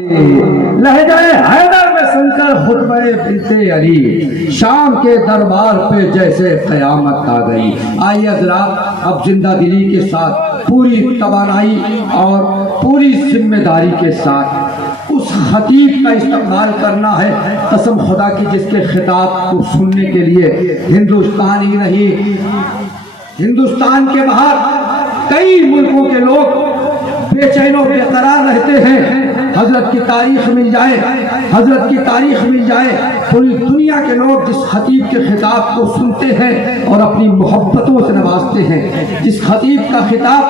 لہجہ حیدر میں سن کر خطبہ بنت علی شام کے دربار پہ جیسے قیامت آ گئی۔ آئیے حضرات اب زندہ دلی کے ساتھ پوری توانائی اور پوری ذمہ داری کے ساتھ اس خطیب کا استقبال کرنا ہے، قسم خدا کی جس کے خطاب کو سننے کے لیے ہندوستان ہی نہیں، ہندوستان کے باہر کئی ملکوں کے لوگ بے چین و بے قرار رہتے ہیں۔ حضرت کی تاریخ مل جائے، حضرت کی تاریخ مل جائے، پوری دنیا کے لوگ جس خطیب کے خطاب کو سنتے ہیں اور اپنی محبتوں سے نوازتے ہیں، جس خطیب کا خطاب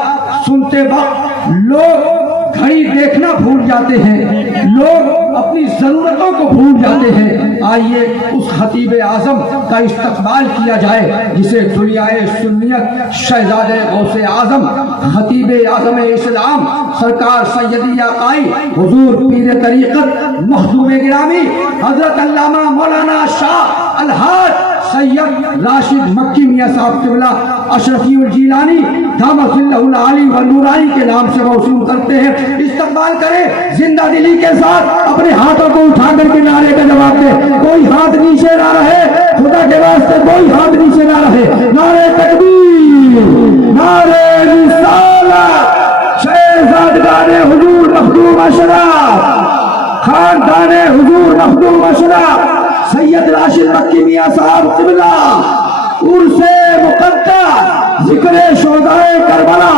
سنتے وقت لوگ گھڑی دیکھنا بھول جاتے ہیں، لوگ اپنی ضرورتوں کو بھول جاتے ہیں۔ آئیے اس خطیب اعظم کا استقبال کیا جائے جسے دنیائے سنیت شہزادے غوث اعظم خطیب اعظم اسلام سرکار سیدی آقائی حضور پیر طریقت مخدوم گرامی حضرت علامہ مولانا شاہ الحاج سید راشد مکی میاں صاحب قبلہ اشرفی الجیلانی دامت اللہ العالی و نورانی کے نام سے موسوم کرتے ہیں۔ استقبال کریں زندہ دلی کے ساتھ، اپنے ہاتھوں کو اٹھا کر کے نعرے کا جواب دیں، کوئی ہاتھ نیچے نہ رہے، خدا کے واسطے کوئی ہاتھ نیچے نہ رہے۔ نعرے تکبیر، نعرے رسالت، شہزادگان حضور مخدوم اشراف، خاندان حضور مخدوم اشراف سید راشد مکی میاں صاحب قبلہ، عرس مقدس، ذکر شہدائے کربلا،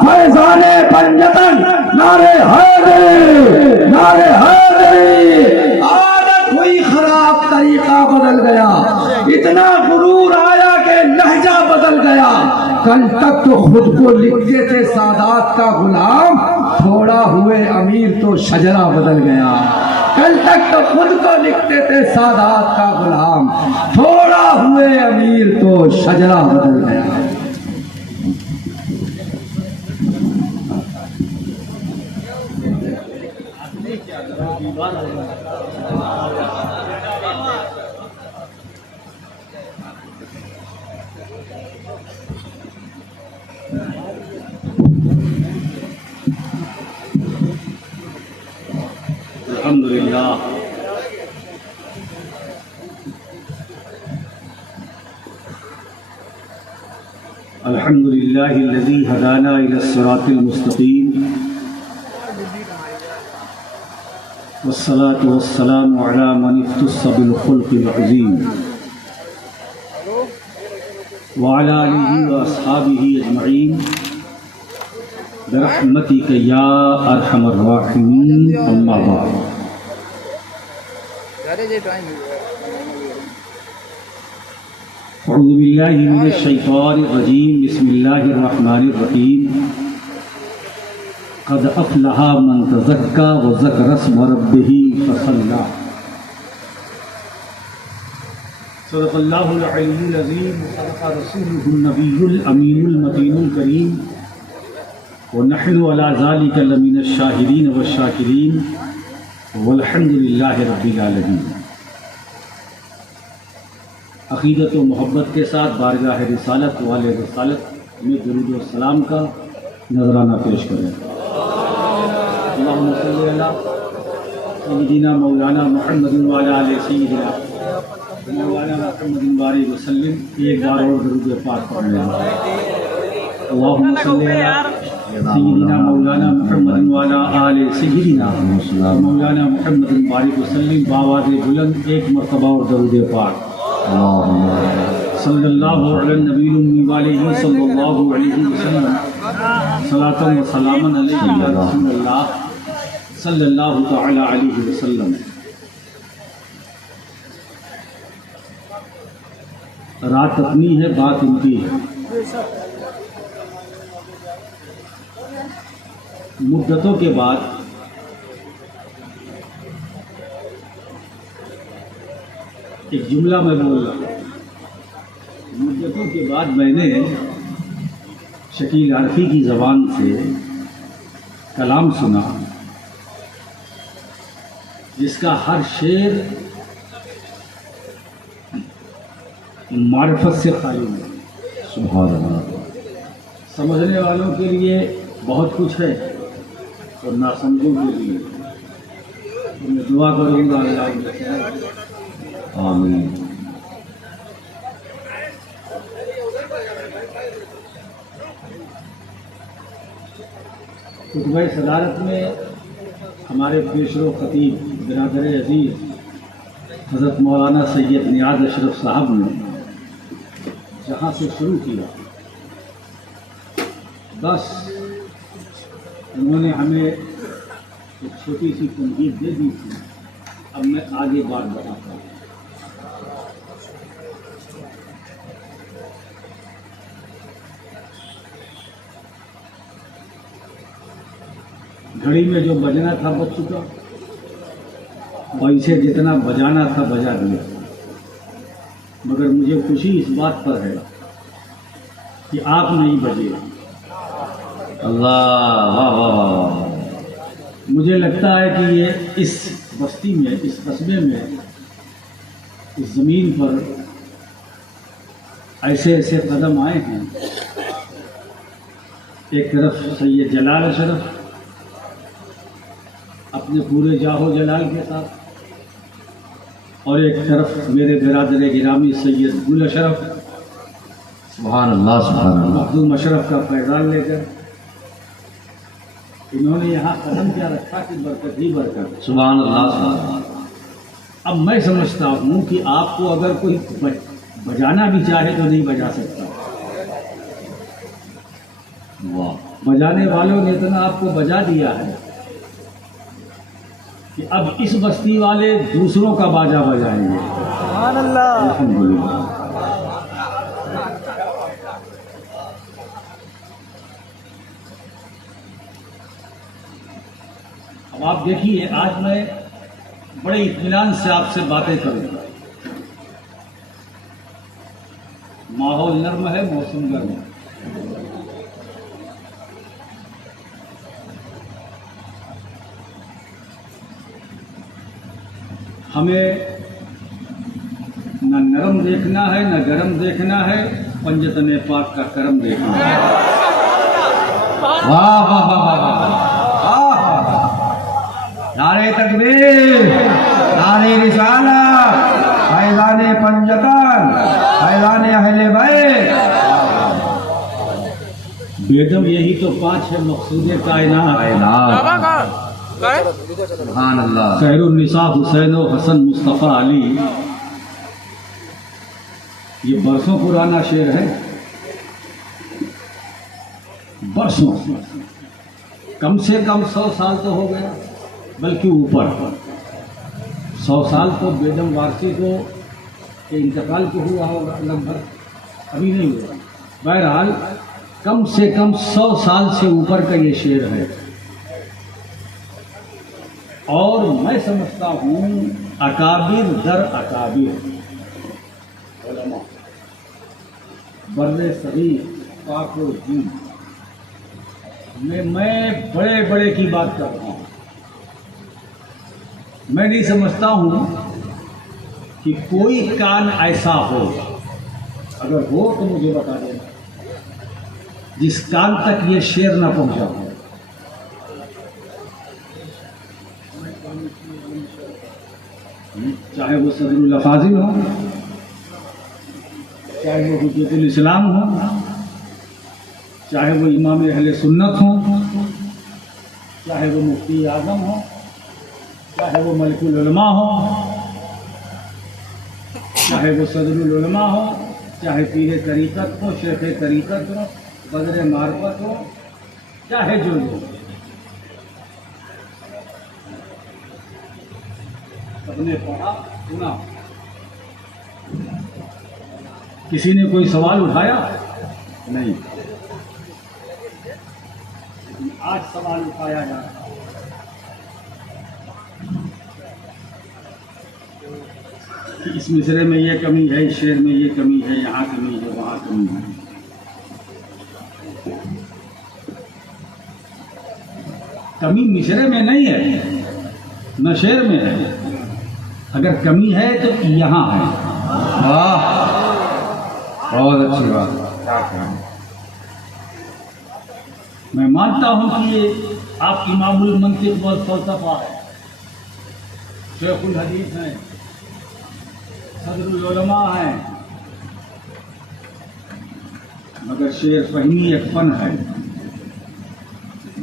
فیضان پنجتن، نعرے حیدری، نعرے حیدری۔ عادت ہوئی خراب، طریقہ بدل گیا، اتنا غرور آیا کہ لہجہ بدل گیا۔ کل تک تو خود کو لکھتے تھے سادات کا غلام، تھوڑا ہوئے امیر تو شجرہ بدل گیا۔ کل تک تو خود کو لکھتے تھے سادات کا غلام، تھوڑا ہوئے امیر تو شجرہ بدل گیا۔ الحمدللہ الحمدللہ الذی ہدانا الی الصراط المستقیم والصلاة والسلام علی من اختص بالخلق العظیم وعلی آلہ واصحابہ اجمعین برحمتک یا ارحم الراحمین، اما بعد۔ اعوذ باللہ من الشیطان الرجیم، بسم اللہ الرحمن الرحیم۔ قد افلح من تزکا وذکر اسم ربہ فصلی۔ صدق اللہ العلی العظیم، صدق رسولہ النبی الامین المتین الکریم، ونحن علی ذلک لمن الشاہدین والشاکرین، والحمد للہ رب العالمین۔ عقیدت و محبت کے ساتھ بارگاہ رسالت والے رسالت میں درود و سلام کا نذرانہ پیش کریں۔ اللہم صلی علی سیدنا مولانا محمد وعلی آل سیدنا مولانا محمد بارک وسلم۔ ایک بار اور درود پاک پڑھ لیں۔ اللہم صلی علی سیدنا مولانا محمد وعلی آل سیدنا مولانا محمد بارک وسلم۔ بآواز بلند ایک مرتبہ اور درود پاک۔ صلی اللہ علی النبی الأمی وآلہ صلی اللہ علیہ وسلم، صلاۃ و سلام علیہ یا رسول اللہ صلی اللہ تعالی علیہ وسلم۔ رات اپنی ہے، بات ان کی ہے۔ مدتوں کے بعد ایک جملہ میں بول رہا ہوں۔ مدتوں کے بعد میں نے شکیل عارفی کی زبان سے کلام سنا جس کا ہر شعر معرفت سے خالی ہے۔ سبحان اللہ۔ سمجھنے والوں کے لیے بہت کچھ ہے اور ناسمجھوں کے لیے تو میں دعا کروں گا اللہ آمین. خطبہ صدارت میں ہمارے پیشرو خطیب برادر عزیز حضرت مولانا سید نیاز اشرف صاحب نے جہاں سے شروع کیا بس انہوں نے ہمیں ایک چھوٹی سی تنقید دے دی تھی. اب میں آگے بات بتاتا ہوں. گھڑی میں جو بجنا تھا بج چکا اور اسے جتنا بجانا تھا بجا دیا. مگر مجھے خوشی اس بات پر ہے کہ آپ نہیں بجے. اللہ واہ واہ واہ. مجھے لگتا ہے کہ یہ اس بستی میں اس قصبے میں اس زمین پر ایسے ایسے قدم آئے ہیں. ایک طرف سید جلال اشرف اپنے پورے جاہو جلال کے ساتھ اور ایک طرف میرے برادر گرامی سید گل اشرف سبحان اللہ سبحان اللہ. مخدوم اشرف کا پیغام لے کر انہوں نے یہاں قدم کیا رکھا کہ برکت ہی برکت. سبحان اللہ سبحان اللہ. اب میں سمجھتا ہوں کہ آپ کو اگر کوئی بجانا بھی چاہے تو نہیں بجا سکتا. واہ. بجانے والوں نے اتنا آپ کو بجا دیا ہے کہ اب اس بستی والے دوسروں کا باجا بجائیں گے. سبحان اللہ. الحمدللہ. اب آپ دیکھیے آج میں بڑے اطمینان سے آپ سے باتیں کروں گا. ماحول نرم ہے, موسم گرم ہے. ہمیں نہ نرم دیکھنا ہے نہ گرم دیکھنا ہے, پنجتن پاک کا کرم دیکھنا ہے. واہ واہ واہ واہ. نعرہ تکبیر, نعرہ رسالت, فیضان پنجتن, فیضان اہل بیت. بیدم یہی تو 5 ہے مقصود کائنات. سبحان اللہ. خیر النساء حسین و حسن مصطفیٰ علی. یہ برسوں پرانا شعر ہے, برسوں, کم سے کم 100 سال تو ہو گیا, بلکہ اوپر 100 سال تو بیدم وارسی کو انتقال کو ہوا ہوگا لگ بھگ, ابھی نہیں ہوا. بہرحال کم سے کم 100 سال سے اوپر کا یہ شعر ہے. اور میں سمجھتا ہوں اکابر در اکابر علماء بر صغیر پاک و دین میں بڑے بڑے کی بات کر رہا ہوں. میں نہیں سمجھتا ہوں کہ کوئی کان ایسا ہو, اگر ہو تو مجھے بتا دینا, جس کان تک یہ شعر نہ پہنچا ہو. چاہے وہ صدر الافاضل ہو, چاہے وہ حجت الاسلام ہو, چاہے وہ امام اہل سنت ہو, چاہے وہ مفتی اعظم ہو, چاہے وہ ملک العلماء ہو, چاہے وہ صدر العلماء ہو, چاہے پیر طریقت ہو, شیخ طریقت ہو, بدر معرفت ہو, چاہے جو ہو, سب نے پڑھا سنا. کسی نے کوئی سوال اٹھایا نہیں, لیکن آج سوال اٹھایا جا رہا ہے. کہ اس مصرے میں یہ کمی ہے, اس شعر میں یہ کمی ہے, یہاں کمی ہے, وہاں کمی ہے. کمی مصرے میں نہیں ہے, نہ شعر میں ہے. اگر کمی ہے تو یہاں ہے. واہ, بہت اچھی بات. میں مانتا ہوں کہ یہ آپ امام المنطق والفلسفہ ہے, شیخ الحدیث ہیں، صدر العلماء ہیں، مگر شعر فہمی ایک فن ہے.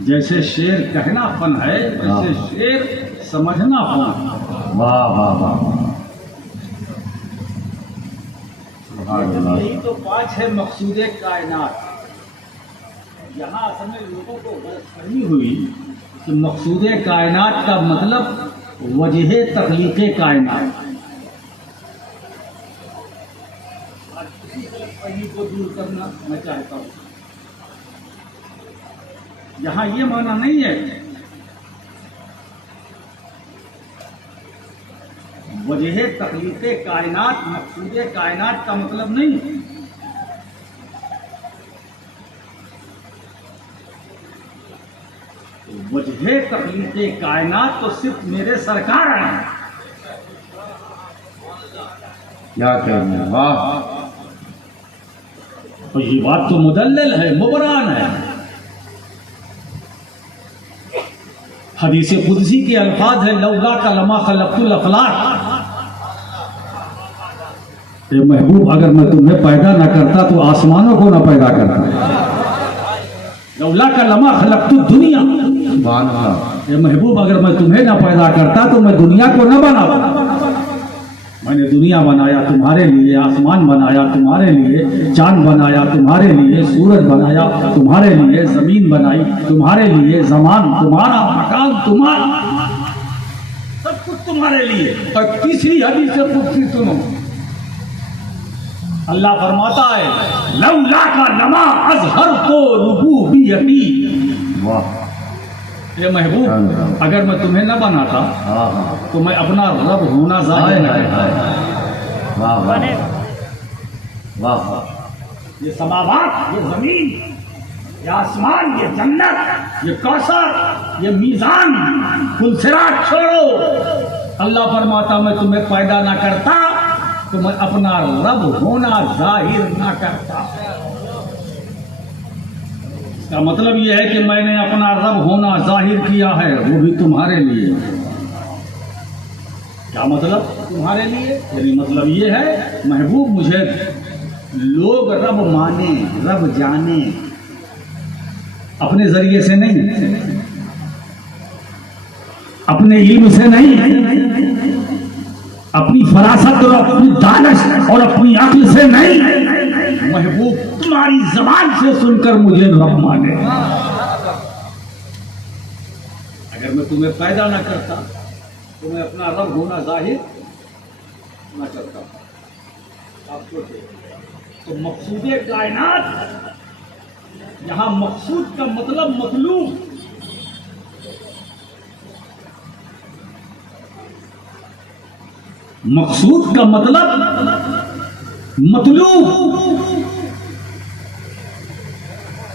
جیسے شعر کہنا فن ہے ویسے شعر سمجھنا فن ہے. واہ واہ واہ. سبحان اللہ. یہی تو پانچ ہے مقصود کائنات. یہاں اصل میں لوگوں کو غلط فہمی ہوئی کہ مقصود کائنات کا مطلب وجہ تخلیق کائنات. اسی غلط فہمی کو دور کرنا میں چاہتا ہوں. یہاں یہ معنی نہیں ہے وجہ تخلیق کائنات مقصود کائنات کا مطلب نہیں. وجہ تخلیق کائنات تو صرف میرے سرکار ہیں. کیا کہنا ہے. واہ. تو یہ بات تو مدلل ہے، مبران ہے. حدیث قدسی کے الفاظ ہیں لولا کا لما خلقت الافلاق. اے محبوب اگر میں تمہیں پیدا نہ کرتا تو آسمانوں کو نہ پیدا کرتا. لولا کا لما خلقت الدنیا. سبحان اللہ. اے محبوب اگر میں تمہیں نہ پیدا کرتا تو میں دنیا کو نہ بناتا. میں نے دنیا بنایا تمہارے لیے، آسمان بنایا تمہارے لیے، چاند بنایا تمہارے لیے، سورج بنایا تمہارے لیے، زمین بنائی تمہارے لیے، زمان تمہارا، مکان تمہارا، سب کچھ تمہارے لیے. اور تیسری حدیث قدسی سنو. اللہ فرماتا ہے لولا کا لما اظہرت ربوبیتی. واہ. اے محبوب اگر میں تمہیں نہ بناتا ہاں ہاں. تو میں اپنا رب ہونا ظاہر ہائے نہ ہائے کرتا. ہائے. واہ واہ واہ واہ. یہ سماوات، یہ زمین، یہ آسمان، یہ جنت، یہ کوثر، یہ میزان، کل صراط چھوڑو. اللہ فرماتا میں تمہیں پیدا نہ کرتا تو میں اپنا رب ہونا ظاہر نہ کرتا. اس کا مطلب یہ ہے کہ میں نے اپنا رب ہونا ظاہر کیا ہے، وہ بھی تمہارے لیے. کیا مطلب تمہارے لیے؟ یعنی مطلب یہ ہے محبوب مجھے لوگ رب مانے، رب جانے، اپنے ذریعے سے نہیں، اپنے علم سے نہیں، اپنی فراست اور اپنی دانش اور اپنی عقل سے نہیں. محبوب تمہاری زبان سے سن کر مجھے رب مانے. اگر میں تمہیں پیدا نہ کرتا تو میں اپنا رب ہونا ظاہر نہ کرتا. آپ سوچیں تو مقصود کائنات، یہاں مقصود کا مطلب مطلوب. مقصود کا مطلب مطلوب.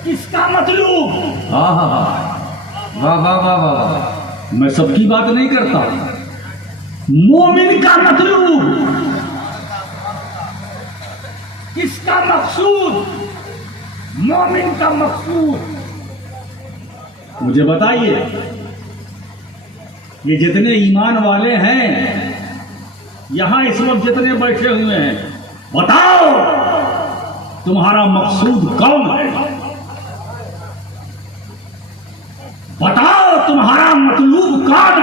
کس کا مطلوب؟ ہاں ہاں ہاں. واہ واہ واہ واہ. میں سب کی بات نہیں کرتا. مومن کا مطلوب. کس کا مقصود؟ مومن کا مقصود. مجھے بتائیے یہ جتنے ایمان والے ہیں یہاں اس وقت جتنے بیٹھے ہوئے ہیں، بتاؤ تمہارا مقصود کون ہے؟ بتاؤ تمہارا مطلوب کون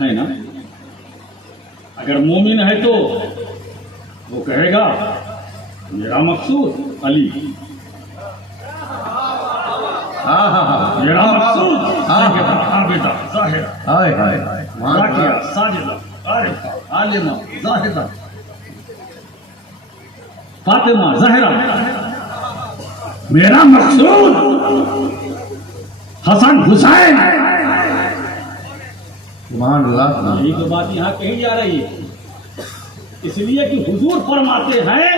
ہے نا؟ اگر مومن ہے تو وہ کہے گا میرا مقصود علی، ہاں ہاں ہاں. میرا مقصود ہاں. عابدہ، ظاہرہ، ہائے ہائے ہائے. راکعہ، ساجدہ، عارفہ، عالمہ، زاہدہ، فاطمہ، زہرا. میرا مقصود حسن، حسین. سبحان اللہ. یہی تو بات یہاں کہی جا رہی ہے. اس لیے کہ حضور فرماتے ہیں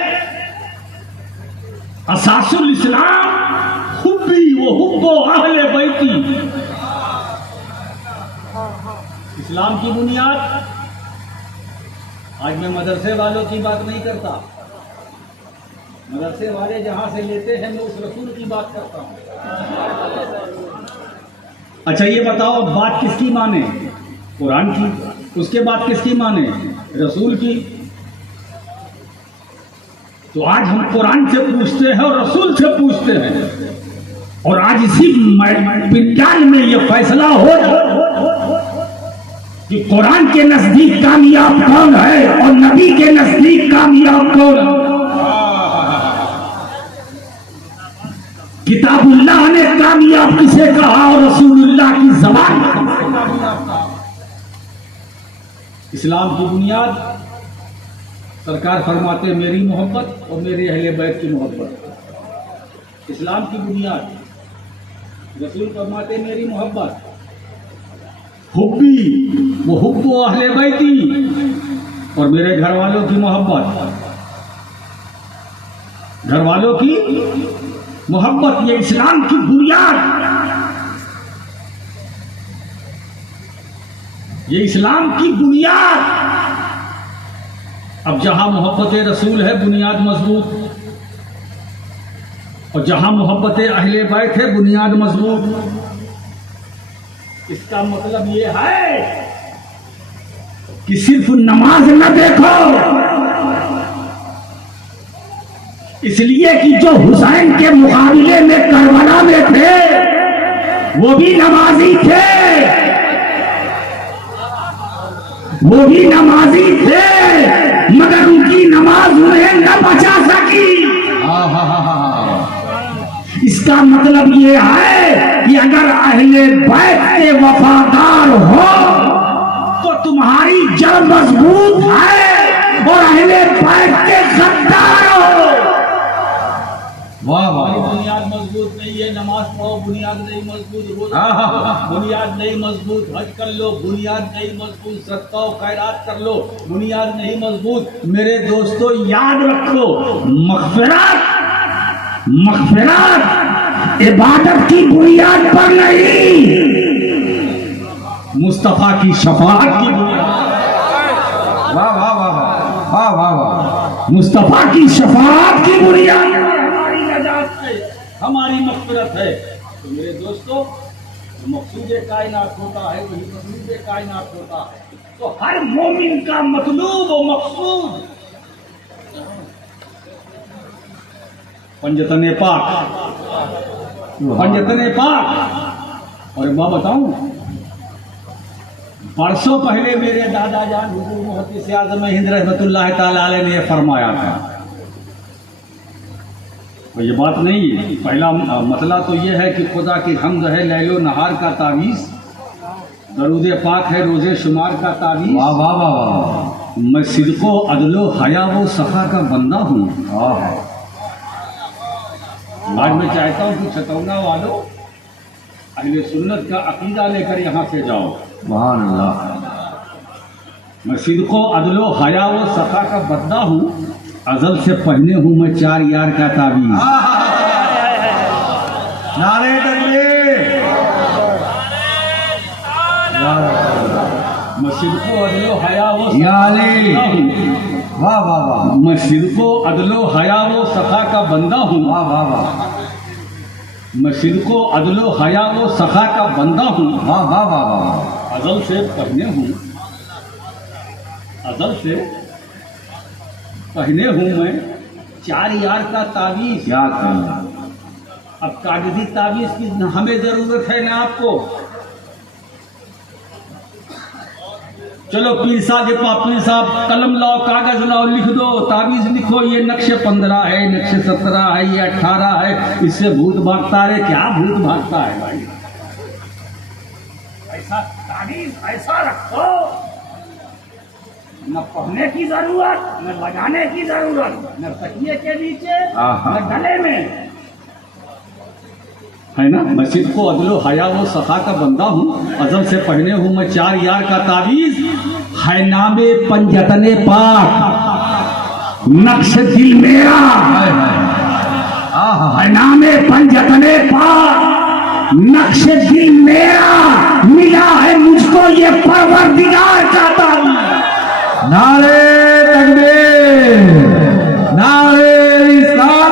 اساس الاسلام حبی و حب اہل بیتی. اسلام کی بنیاد، آج میں مدرسے والوں کی بات نہیں کرتا، مدرسے والے جہاں سے لیتے ہیں میں اس رسول کی بات کرتا ہوں. اچھا یہ بتاؤ بات کس کی مانے؟ قرآن کی. اس کے بعد کس کی مانے؟ رسول کی. تو آج ہم قرآن سے پوچھتے ہیں اور رسول سے پوچھتے ہیں, اور آج اسی وگیان میں یہ فیصلہ ہو کہ قرآن کے نزدیک کامیاب کون ہے اور نبی کے نزدیک کامیاب کون. کتاب اللہ نے کامیاب کسے کہا اور رسول اللہ کی زبان اسلام کی بنیاد سرکار فرماتے میری محبت اور میرے اہل بیت کی محبت. اسلام کی بنیاد رسول فرماتے میری محبت, حبی وہ حب و اہل بیتی, اور میرے گھر والوں کی محبت. گھر والوں کی محبت یہ اسلام کی بنیاد, یہ اسلام کی بنیاد. اب جہاں محبت رسول ہے بنیاد مضبوط, اور جہاں محبت اہل بیت ہے بنیاد مضبوط. اس کا مطلب یہ ہے کہ صرف نماز نہ دیکھو, اس لیے کہ جو حسین کے مقابلے میں کربلا میں تھے وہ بھی نمازی تھے, وہ بھی نمازی تھے, مگر ان کی نماز انہیں نہ بچا سکی. اس کا مطلب یہ ہے کہ اگر اہل بیت کے وفادار ہو تو تمہاری جڑ مضبوط ہے, اور اہل بیت کے غدار ہو. واہ واہ, بنیاد مضبوط نہیں ہے, نماز پڑھو بنیاد نہیں مضبوط, بنیاد نہیں مضبوط, حج کر لو بنیاد نہیں مضبوط, صدقہ و خیرات کر لو بنیاد نہیں مضبوط. میرے دوستو یاد رکھو, مغفرت عبادت کی بنیاد پر نہیں, مصطفیٰ کی شفاعت کی بنیاد. واہ واہ واہ واہ واہ واہ, مصطفیٰ کی شفاعت کی بنیاد ہماری نجات ہے, ہماری مغفرت ہے. تو میرے دوستو مقصود کائنات ہوتا ہے وہی مطلوب کائنات ہوتا ہے. تو ہر مومن کا مطلوب و مقصود پنجتن پاک, پنجتن پاک. اور میں بتاؤں برسوں پہلے میرے دادا جان حضور محدث اعظم ہند رحمۃ اللہ تعالی علیہ نے فرمایا تھا, اور یہ بات نہیں ہے. پہلا مسئلہ تو یہ ہے کہ خدا کی حمد ہے لیل و نہار کا تعویذ, درود پاک ہے روزے شمار کا تعویذ. واہ واہ واہ واہ, میں صدق و عدل و حیا و صفا کا بندہ ہوں. آج میں چاہتا ہوں کہ چھتونا والوں اہل سنت کا عقیدہ لے کر یہاں سے جاؤ. سبحان اللہ. میں صدق و عدل و حیا و صفا کا بندہ ہوں, ازل سے پہنے ہوں میں 4 یار کا تعویذ. نعرہ تکبیر, میں صدق و عدل و حیا و یا علی, واہ واہ واہ, میں صدق و عدل و حیا و صفا کا بندہ ہوں. واہ واہ واہ, میں صدق و عدل و حیا و صفا کا بندہ ہوں. واہ واہ واہ واہ, ازل سے پہنے ہوں, ازل سے پہنے ہوں میں 4 یار کا تعویذ. کیا کرنا. اب کاغذی تعویذ کی ہمیں ضرورت ہے نا آپ کو. چلو پیر صاحب قلم لاؤ کاغذ لاؤ لکھ دو تعویذ لکھو, یہ نقش 15 ہے, نقش 17 ہے, یہ 18 ہے, اس سے بھوت بھاگتا ہے. کیا بھوت بھاگتا ہے بھائی؟ ایسا تعویذ ایسا رکھو, نہ پڑھنے کی ضرورت, نہ بجانے کی ضرورت, نہ تکیے کے نیچے, نہ گلے میں, ہے نا. میں صدق و عدل و حیا و صفا کا بندہ ہوں, ازل سے پہنے ہوں میں 4 یار کا تعویذ. ہے نام پنجتن پاک, نقش دل میرا, ہے نام پنجتن پاک, نقش دل میرا, ملا ہے مجھ کو یہ پروردگار کا تعویذ. نعرہ تکبیر, نعرہ رسالت.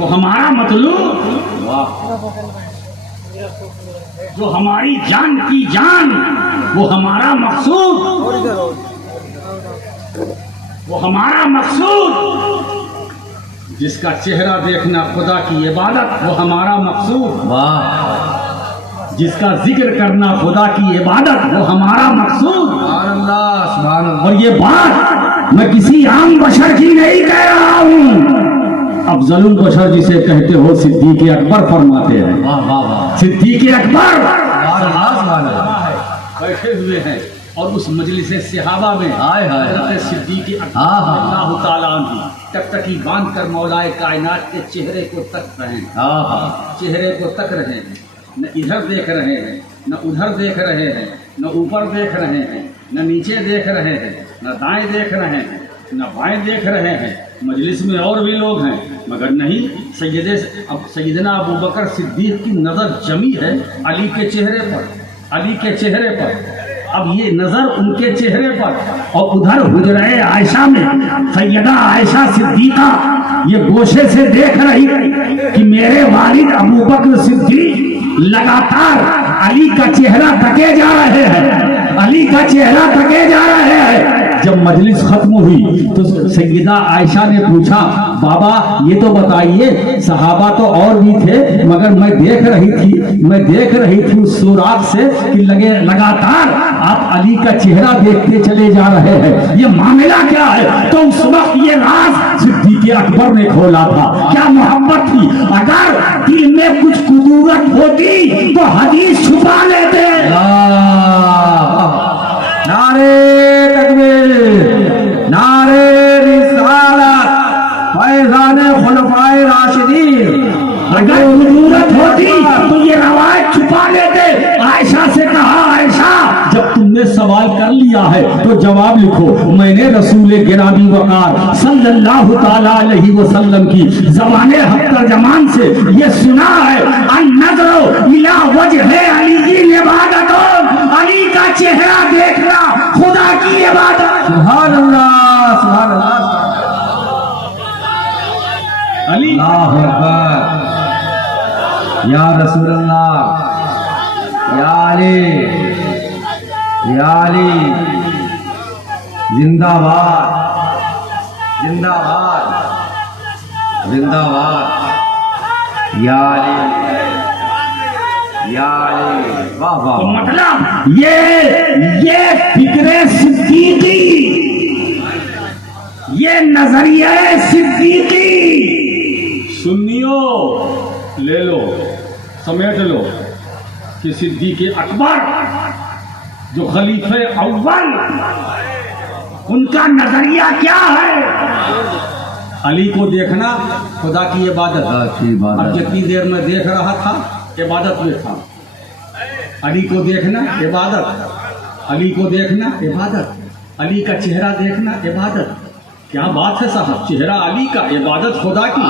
وہ ہمارا مطلوب، جو ہماری جان کی جان، وہ ہمارا مقصود، وہ ہمارا مقصود، جس کا چہرہ دیکھنا خدا کی عبادت، وہ ہمارا مقصود، جس کا ذکر کرنا خدا کی عبادت، وہ ہمارا مقصود۔ سبحان اللہ، سبحان اللہ۔ اور یہ بات میں کسی عام بشر کی نہیں کہہ رہا ہوں، افضل البشر جسے کہتے ہو صدیق اکبر فرماتے ہیں، واہ واہ واہ، صدیق اکبر سبحان اللہ، سبحان اللہ۔ بیٹھے ہوئے ہیں اور اس مجلس صحابہ میں ہائے ہائے، حضرت صدیق اکبر ہاں ہاں، اللہ تعالیٰ عنہ ٹکٹکی باندھ کر مولا کائنات کے چہرے کو تک رہے ہیں، ہاں ہاں، چہرے کو تک رہے ہیں، نہ ادھر دیکھ رہے ہیں، نہ ادھر دیکھ رہے ہیں، نہ اوپر دیکھ رہے ہیں، نہ نیچے دیکھ رہے ہیں، نہ دائیں دیکھ رہے ہیں، نہ بائیں دیکھ رہے ہیں۔ مجلس میں اور بھی لوگ ہیں مگر نہیں، سیدنا ابو بکر صدیق کی نظر جمی ہے علی کے چہرے پر، علی کے چہرے پر۔ اب یہ نظر ان کے چہرے پر، اور ادھر حجرہ عائشہ میں سیدہ عائشہ صدیقہ یہ گوشے سے دیکھ رہی کہ میرے والد ابو بکر صدیق لگاتار علی کا چہرہ تکے جا رہے ہیں، علی کا چہرہ تکے جا رہے ہیں۔ جب مجلس ختم ہوئی تو سیدہ عائشہ نے پوچھا، بابا یہ تو بتائیے، صحابہ تو اور بھی تھے مگر میں دیکھ رہی تھی اس سوراخ سے کہ لگاتار آپ علی کا چہرہ دیکھتے چلے جا رہے ہیں، یہ معاملہ کیا ہے؟ تو اس وقت یہ راز صدیق اکبر نے کھولا تھا۔ کیا محبت تھی! اگر دل میں کچھ قدورت ہوتی تو حدیث چھپا لیتے۔ نعرے تکبیر، نعرے رسالت، فیضان خلفائے راشدین۔ اگر ضرورت ہوتی تو یہ روایت چھپا لیتے۔ عائشہ سے کہا، عائشہ جب تم نے سوال کر لیا ہے تو جواب لکھو۔ میں نے رسول گرامی وقار صلی اللہ تعالیٰ علیہ وسلم کی زبان حق ترجمان سے یہ سنا ہے، النظر الی وجہ علی عبادت، علی کا چہرہ دیکھنا خدا کی عبادت۔ سبحان اللہ، سبحان اللہ، علی اللہ اکبر، یا رسول اللہ، یا علی، یا علی، زندہ باد، زندہ باد، زندہ باد، یا علی، یا علی، واہ واہ تو واہ۔ مطلب یہ فکر صدیقی، یہ نظریہ صدیقی سنیو لے لو، سمیٹ لو کہ صدیق اکبر جو خلیفہ اول، ان کا نظریہ کیا ہے؟ علی کو دیکھنا خدا کی عبادت۔ اب جتنی دیر میں دیکھ رہا تھا عبادت میں تھا، علی کو دیکھنا عبادت، علی کو دیکھنا عبادت، علی کا چہرہ دیکھنا عبادت۔ کیا بات ہے صاحب، چہرہ علی کا، عبادت خدا کی،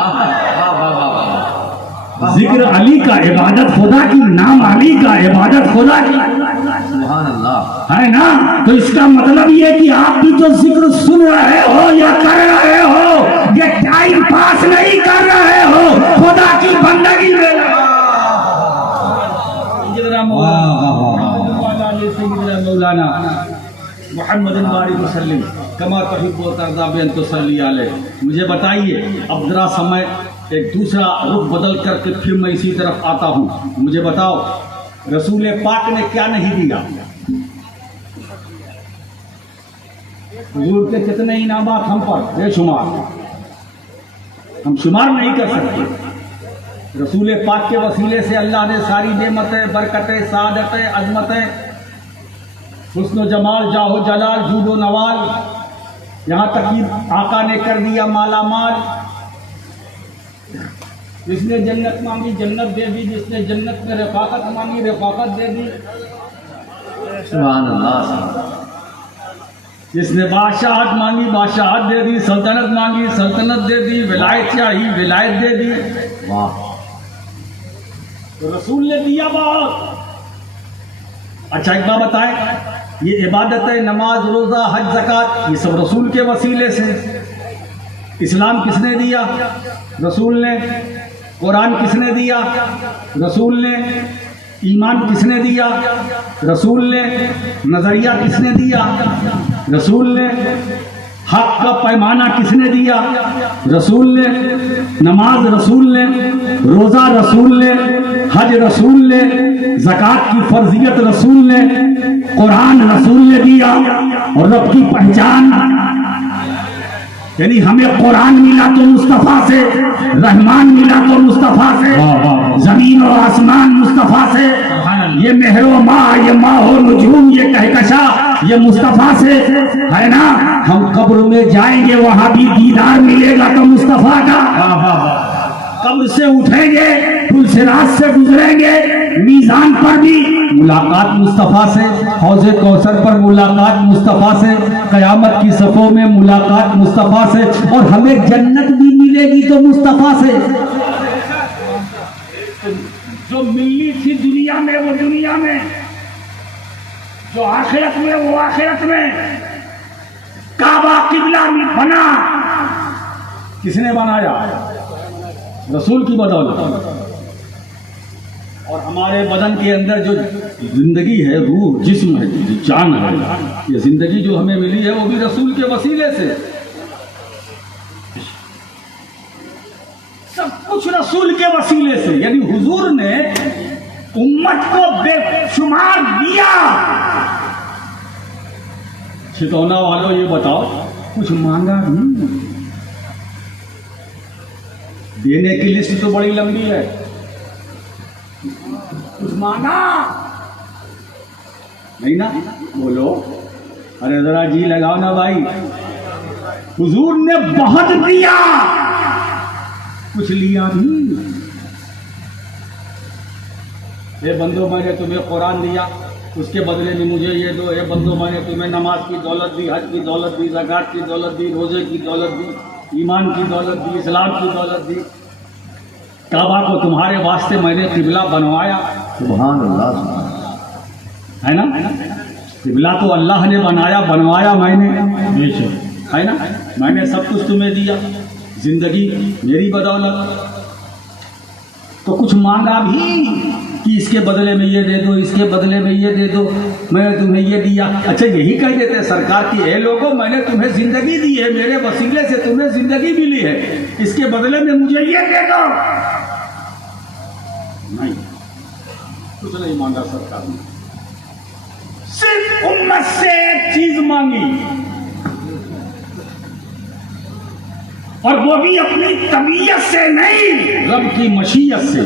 ذکر علی کا، عبادت خدا کی، نام علی کا، عبادت خدا کی، سبحان اللہ۔ ہے نا؟ تو اس کا مطلب یہ کہ آپ بھی جو ذکر سن رہے ہو یا کر رہے ہو، یہ ٹائم پاس نہیں کر رہے ہو، خدا کی بندگی میں مولانا محمد بارک وسلم کما تحب و ترضی بان تصلی علیہ۔ مجھے بتائیے، اب ذرا سمے ایک دوسرا رخ بدل کر کے پھر میں اسی طرف آتا ہوں۔ مجھے بتاؤ رسول پاک نے کیا نہیں دیا؟ حضور کے کتنے انعامات ہم پر بے شمار، ہم شمار نہیں کر سکتے۔ رسول پاک کے وسیلے سے اللہ نے ساری نعمتیں، برکتیں، سعادتیں، عظمتیں، حسن و جمال، جاہ و جلال، جود و نوال، یہاں تک کہ آقا نے کر دیا مالا مال۔ جس نے جنت مانگی جنت دے دی، جس نے جنت میں رفاقت مانگی رفاقت دے دی، سبحان اللہ۔ جس نے بادشاہت مانگی بادشاہت دے دی، سلطنت مانگی سلطنت دے دی، ولایت چاہی ولایت دے دی۔ واہ، تو رسول نے دیا بہت۔ اچھا ایک بات بتائیں، یہ عبادتیں، نماز، روزہ، حج، زکوٰۃ، یہ سب رسول کے وسیلے سے۔ اسلام کس نے دیا؟ رسول نے۔ قرآن کس نے دیا؟ رسول نے۔ ایمان کس نے دیا؟ رسول نے۔ نظریہ کس نے دیا؟ رسول نے۔ حق کا پیمانہ کس نے دیا؟ رسول نے۔ نماز رسول نے، روزہ رسول نے، حج رسول نے، زکوٰۃ کی فرضیت رسول نے، قرآن رسول نے دیا۔ اور رب کی پہچان، یعنی ہمیں قرآن ملا تو مصطفیٰ سے، رحمان ملا تو مصطفیٰ سے، زمین و آسمان مصطفیٰ سے، یہ مہر و ماہ، یہ ماہ و نجوم، یہ کہکشاں، یہ مصطفیٰ سے ہے نا۔ ہم قبر میں جائیں گے وہاں بھی دیدار ملے گا تو مصطفیٰ کا۔ قبر سے اٹھیں گے، پل صراط سے گزریں گے، میزان پر بھی ملاقات مصطفیٰ سے، حوض کوثر پر ملاقات مصطفیٰ سے، قیامت کی صفوں میں ملاقات مصطفیٰ سے، اور ہمیں جنت بھی ملے گی تو مصطفیٰ سے۔ جو ملنی تھی دنیا میں وہ دنیا میں، جو آخرت میں وہ آخرت میں۔ کعبہ قبلہ میں بنا، کس نے بنایا؟ رسول کی بدولت۔ اور ہمارے بدن کے اندر جو زندگی ہے، روح، جسم ہے، جان ہے، یہ زندگی جو ہمیں ملی ہے وہ بھی رسول کے وسیلے سے۔ سب کچھ رسول کے وسیلے سے، یعنی حضور نے امت کو بے شمار دیا۔ چھتونا والوں یہ بتاؤ، کچھ مانگا نہیں؟ دینے کی لسٹ تو بڑی لمبی ہے، کچھ مانگا نہیں نا؟ بولو، ارے ذرا جی لگاؤ نا بھائی۔ حضور نے بہت دیا، کچھ لیا نہیں۔ اے بندو میں نے تمہیں قرآن دیا، اس کے بدلے میں مجھے یہ دو۔ اے بندو میں نے تمہیں نماز کی دولت دی، حج کی دولت دی، زکوٰۃ کی دولت دی، روزے کی دولت دی، ایمان کی دولت دی، اسلام کی دولت دی۔ کعبہ کو تمہارے واسطے میں نے قبلہ بنوایا۔ سبحان اللہ، ہے نا؟ قبلہ تو اللہ نے بنوایا میں نے، ہے نا؟ میں نے سب کچھ تمہیں دیا، زندگی میری بدولت۔ تو کچھ مانگا بھی کہ اس کے بدلے میں یہ دے دو، اس کے بدلے میں یہ دے دو، میں نے تمہیں یہ دیا۔ اچھا یہی کہہ دیتے سرکار کی، اے لوگوں میں نے تمہیں زندگی دی ہے، میرے وسیلے سے تمہیں زندگی ملی ہے، اس کے بدلے میں مجھے یہ دے دو۔ نہیں، کچھ نہیں مانگا سرکار نے، صرف امت سے ایک چیز مانگی، اور وہ بھی اپنی طبیعت سے نہیں، رب کی مشیت سے۔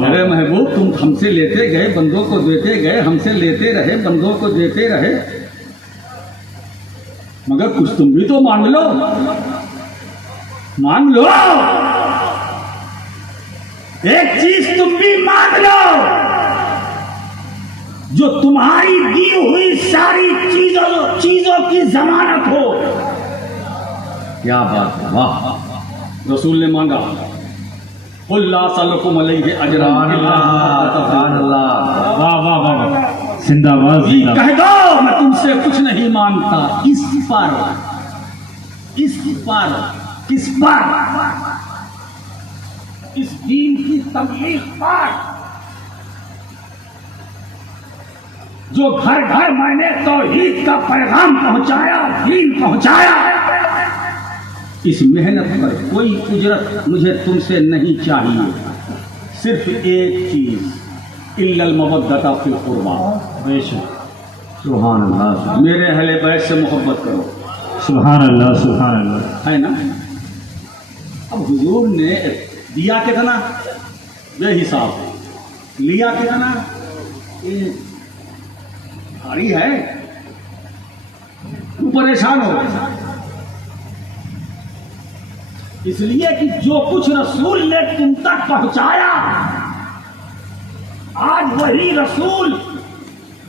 میرے محبوب تم ہم سے لیتے گئے، بندوں کو دیتے گئے، ہم سے لیتے رہے، بندوں کو دیتے رہے، مگر کچھ تم بھی تو مانگ لو، مانگ لو، ایک چیز تم بھی مانگ لو جو تمہاری دی ہوئی ساری چیزوں کی ضمانت ہو۔ کیا بات ہے، واہ۔ رسول نے مانگا، قل لا اسألکم علیہ اجرا، سبحان اللہ، واہ واہ واہ، زندہ باد زندہ باد۔ کہہ دو میں تم سے کچھ نہیں مانگتا، اس پر کس پر؟ اس دین کی تبلیغ پر، جو گھر گھر میں نے توحید کا پیغام پہنچایا، دین پہنچایا، اس محنت پر کوئی اجرت مجھے تم سے نہیں چاہیے، صرف ایک چیز، الا المودۃ فی القربی، بے شک، سبحان اللہ، میرے اہل بیت سے محبت کرو، سبحان اللہ سبحان اللہ۔ ہے نا؟ اب حضور نے دیا کتنا؟ بے حساب، لیا کتنا؟ بھاری ہے، تو پریشان ہو، اس لیے کہ جو کچھ رسول نے تم تک پہنچایا، آج وہی رسول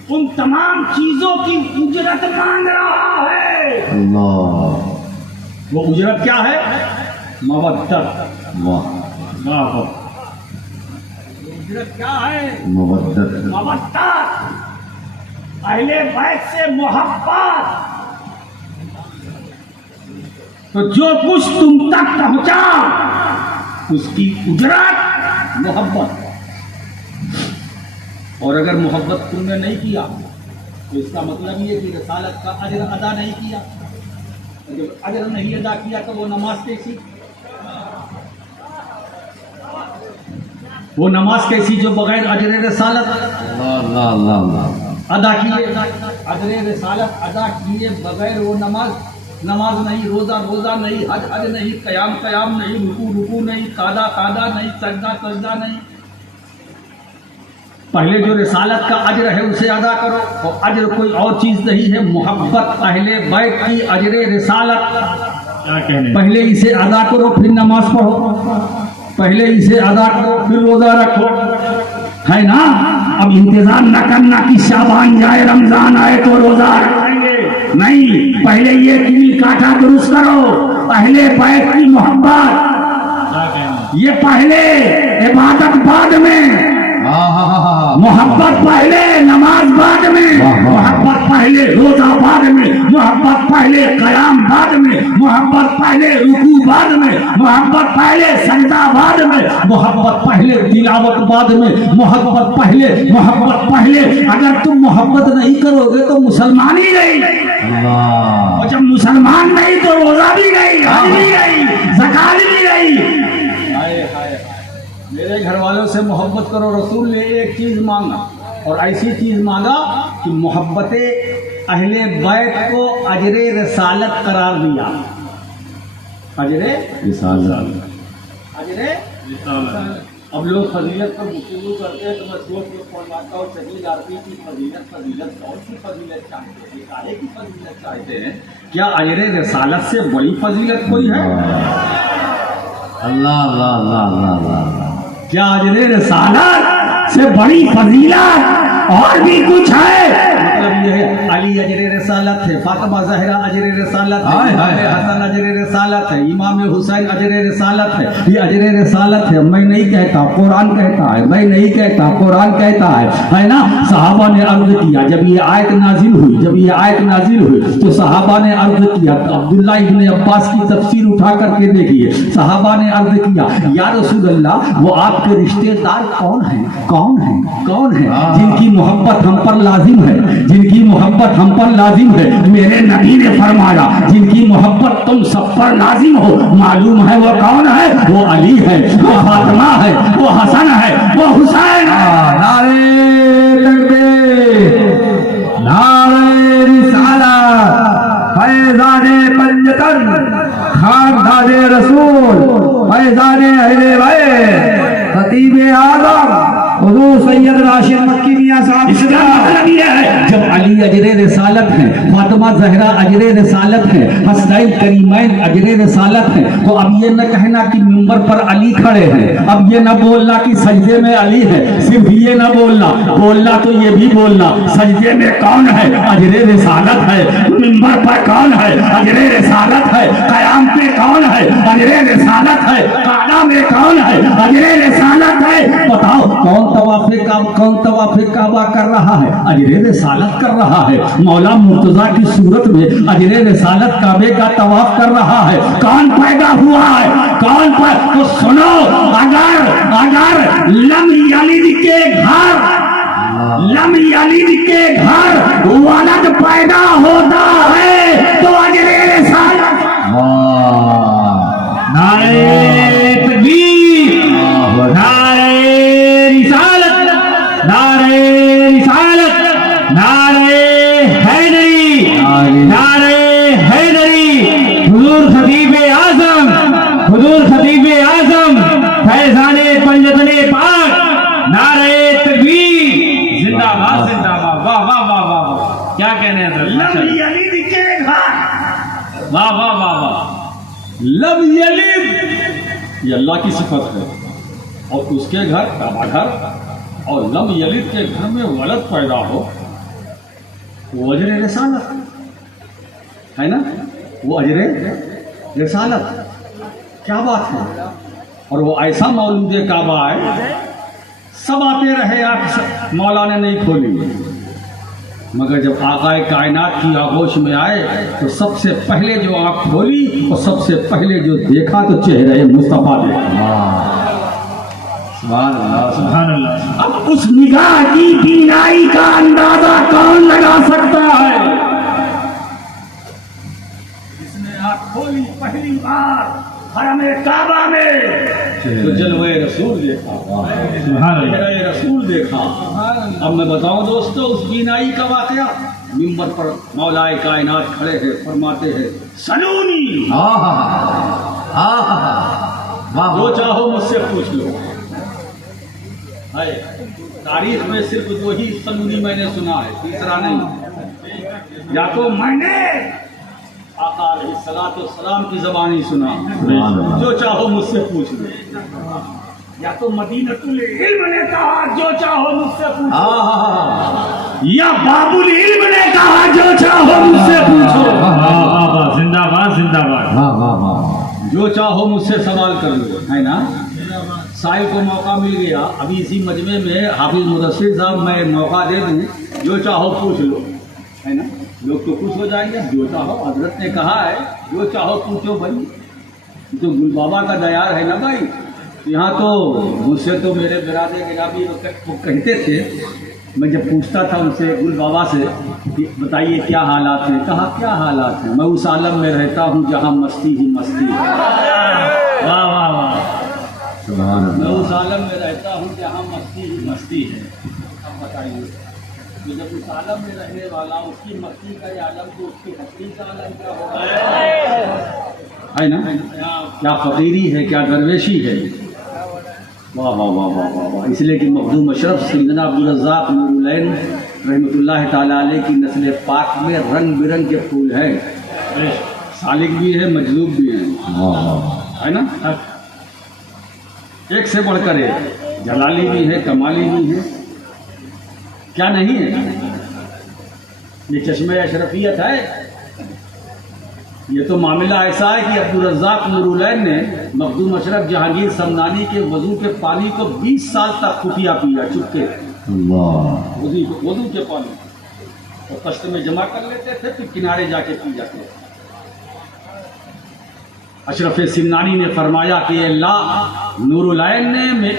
ان تمام چیزوں کی اجرت مانگ رہا ہے۔ اللہ، وہ اجرت کیا ہے؟ مودت۔ واہ، واہ واہ، اجرت کیا ہے؟ مودت، مودت، اہل بیت سے محبت۔ تو جو کچھ تم تک پہنچا اس کی اجرت محبت، اور اگر محبت تم نے نہیں کیا تو اس کا مطلب یہ کہ رسالت کا اجر ادا نہیں کیا. جب اجر نہیں ادا کیا تو وہ نماز کیسی، وہ نماز کیسی جو بغیر اجر رسالت ادا کیے، اجر رسالت ادا کیے بغیر وہ نماز نہیں، روزہ نہیں، حج نہیں، قیام نہیں، رکوع نہیں، قعدہ نہیں، سجدہ نہیں. پہلے جو رسالت کا اجر ہے اسے ادا کرو، اور اجر کوئی اور چیز نہیں ہے، محبت پہلے بیت کی اجر رسالت. کیا کہنے، پہلے اسے ادا کرو پھر نماز پڑھو، پہلے اسے ادا کرو پھر روزہ رکھو، ہے نا. اب انتظار نہ کرنا کہ شعبان جائے رمضان آئے تو روزہ رکھیں گے، نہیں. پہلے یہ کیل کاٹا درست کرو، پہلے بیت کی محبت، کیا کہنے، یہ پہلے عبادت بعد میں، محبت پہلے نماز بعد میں، محبت پہلے روزہ بعد میں، محبت پہلے قیام بعد میں، محبت پہلے رکوع بعد میں، محبت پہلے سجدہ بعد میں، محبت پہلے تلاوت بعد میں، محبت پہلے. اگر تم محبت نہیں کرو گے تو مسلمان ہی نہیں، اور جب مسلمان نہیں تو روزہ بھی نہیں، حج بھی نہیں، زکات بھی نہیں. میرے گھر والوں سے محبت کرو. رسول نے ایک چیز مانگا، اور ایسی چیز مانگا کہ محبت اہل بیت کو اجر رسالت قرار دیا. اجر رسالت. اب لوگ فضیلت پر گفتگو کرتے ہیں تو میں سوچ کے فرماتا ہوں شہید عربی کی فضیلت کون سی فضیلت چاہتے ہیں، کارے کی فضیلت چاہتے ہیں؟ کیا اجر رسالت سے بڑی فضیلت کوئی ہے؟ اللہ. کیا اجر رسالت سے بڑی فضیلت اور بھی کچھ ہے؟ مطلب یہ ہے علی اجر رسالت ہے، فاطمہ زہرا اجر رسالت ہے، امام حسن اجر رسالت ہے، امام حسین اجر رسالت ہے. یہ اجر رسالت ہے، میں نہیں کہتا، قرآن کہتا ہے، میں نہیں کہتا، قرآن کہتا ہے نا. صحابہ نے عرض کیا، جب یہ آیت نازل ہوئی تو صحابہ نے عرض کیا، عبداللہ ابن عباس کی تفسیر اٹھا کر کے دیکھیے. صحابہ نے عرض کیا، یا رسول اللہ وہ آپ کے رشتے دار کون ہیں جن کی محبت ہم پر لازم ہے، جن کی محبت ہم پر لازم ہے. میرے نبی نے فرمایا جن کی محبت تم سب پر لازم ہو، معلوم ہے وہ کون ہے؟ وہ علی ہے، وہ فاطمہ ہے، وہ حسن ہے، وہ حسین ہے. نعرے تکبیر، نعرے رسالت، فیضان پنجتن، خاندان رسول، فیضان اہل بیت، خطیب اعظم حضور سید راشد مکی میاں صاحب. اس کا مطلب یہ ہے جب علی اجر رسالت ہے، فاطمہ زہرا اجر رسالت ہے، حسنین کریمین اجر رسالت ہے، تو اب یہ نہ کہنا کہ منبر پر علی کھڑے ہیں، اب یہ نہ بولنا کہ سجدے میں علی ہے، صرف یہ نہ بولنا تو یہ بھی بولنا سجدے میں کون ہے؟ اجر رسالت ہے. منبر پر کون ہے؟ اجر رسالت ہے. قیام پہ کون ہے؟ اجر رسالت ہے. قعدہ میں کون ہے؟ اجر رسالت ہے. بتاؤ کون طواف کعبہ کر رہا ہے؟ اجر رسالت کر رہا ہے. مولا مرتضیٰ کی صورت میں اجر رسالت کعبے کا طواف کر رہا ہے. کون پیدا ہوا ہے؟ تو سنو، اگر لم یلد کے گھر ولد پیدا ہوتا ہے تو اجر رسالت. نعرے تکبیر، نعرے رسالت، نعرے رسالت، نعرے حیدری، نعرے حیدری. حضور خطیب اعظم فیضان پنجتن پاک، نعرے تکبیر، زندہ باد زندہ باد. واہ واہ واہ واہ واہ، کیا کہنے ہیں حضرت، لم یلد کے گھر، واہ واہ واہ واہ. لم یلد یہ اللہ کی صفت ہے، اور اس کے گھر کعبہ گھر، اور لم یلد کے گھر میں ولد پیدا ہو، وہ اجر رسالت ہے نا، وہ اجر رسالت. کیا بات ہے. اور وہ ایسا مولود کعبہ ہے، سب آتے رہے، مولا نے نہیں کھولی. مگر جب آقائے کائنات کی آغوش میں آئے تو سب سے پہلے جو آنکھ کھولی اور سب سے پہلے جو دیکھا تو چہرہ مصطفیٰ دیکھا. سبحان اللہ سبحان اللہ. اب اس نگاہ کی بینائی کا اندازہ کون لگا سکتا ہے؟ جس نے آنکھ کھولی پہلی بار حرم کعبہ میں تو جلوہ رسول دیکھا، سبحان اللہ. چہرہ رسول دیکھا. اب میں بتاؤں دوستو اس بینائی کا واقعہ. منبر پر مولا کائنات کھڑے ہیں، فرماتے ہیں سلونی، جو چاہو مجھ سے پوچھ لو. تاریخ میں صرف دو ہی سلونی میں نے سنا ہے، تیسرا نہیں. یا تو میں نے آقا علیہ الصلوۃ والسلام کی زبانی سنا، جو چاہو مجھ سے پوچھ لو. یا تو مدینۃ العلم نے کہا جو چاہو مجھ سے پوچھو، یا باب العلم نے کہا جو چاہو مجھ سے پوچھو. زندہ باد زندہ باد. جو چاہو مجھ سے سوال کر لو، ہے نا. سائل کو موقع مل گیا. ابھی اسی مجمع میں حافظ مدثر صاحب میں موقع دے دوں، جو چاہو پوچھ لو، ہے نا. لوگ تو خوش ہو جائیں گے. جو چاہو، حضرت نے کہا ہے جو چاہو پوچھو بھائی. تو گل بابا کا دیار ہے نا بھائی. یہاں تو مجھ سے تو میرے برادر گرامی وہ کہتے تھے، میں جب پوچھتا تھا ان سے گل بابا سے کہ بتائیے کیا حالات ہیں، کہا کیا حالات ہیں، میں اس عالم میں رہتا ہوں جہاں مستی ہی مستی ہے. واہ واہ واہ. میں اس عالم میں رہتا ہوں جہاں مستی ہی مستی ہے. اب بتائیے کہ جب اس عالم میں رہنے والا اس کی مستی کا یہ عالم تو اس کی مستی کا عالم کیا ہوگا، ہے نا. کیا فقیری ہے، کیا درویشی ہے. واہ واہ واہ واہ واہ واہ. اس لیے کہ مخدوم اشرف سیدنا عبدالرزاق نور العین رحمۃ اللہ تعالیٰ علیہ کی نسل پاک میں رنگ برنگ کے پھول ہیں. سالک بھی ہے، مجذوب بھی ہے نا. ایک سے بڑھ کر ایک، جلالی بھی ہے، کمالی بھی ہے. کیا نہیں ہے؟ یہ چشمہ اشرفیت ہے. یہ تو معاملہ ایسا ہے کہ عبدالرزاق نور العین نے مخدوم اشرف جہانگیر سمنانی کے وضو کے پانی کو 20 سال تک خفیہ پیا، چپکے. وضو کے پانی اور کشت میں جمع کر لیتے تھے، پھر کنارے جا کے پی جاتے تھے. اشرف سمنانی نے فرمایا کہ اللہ، نور العین نے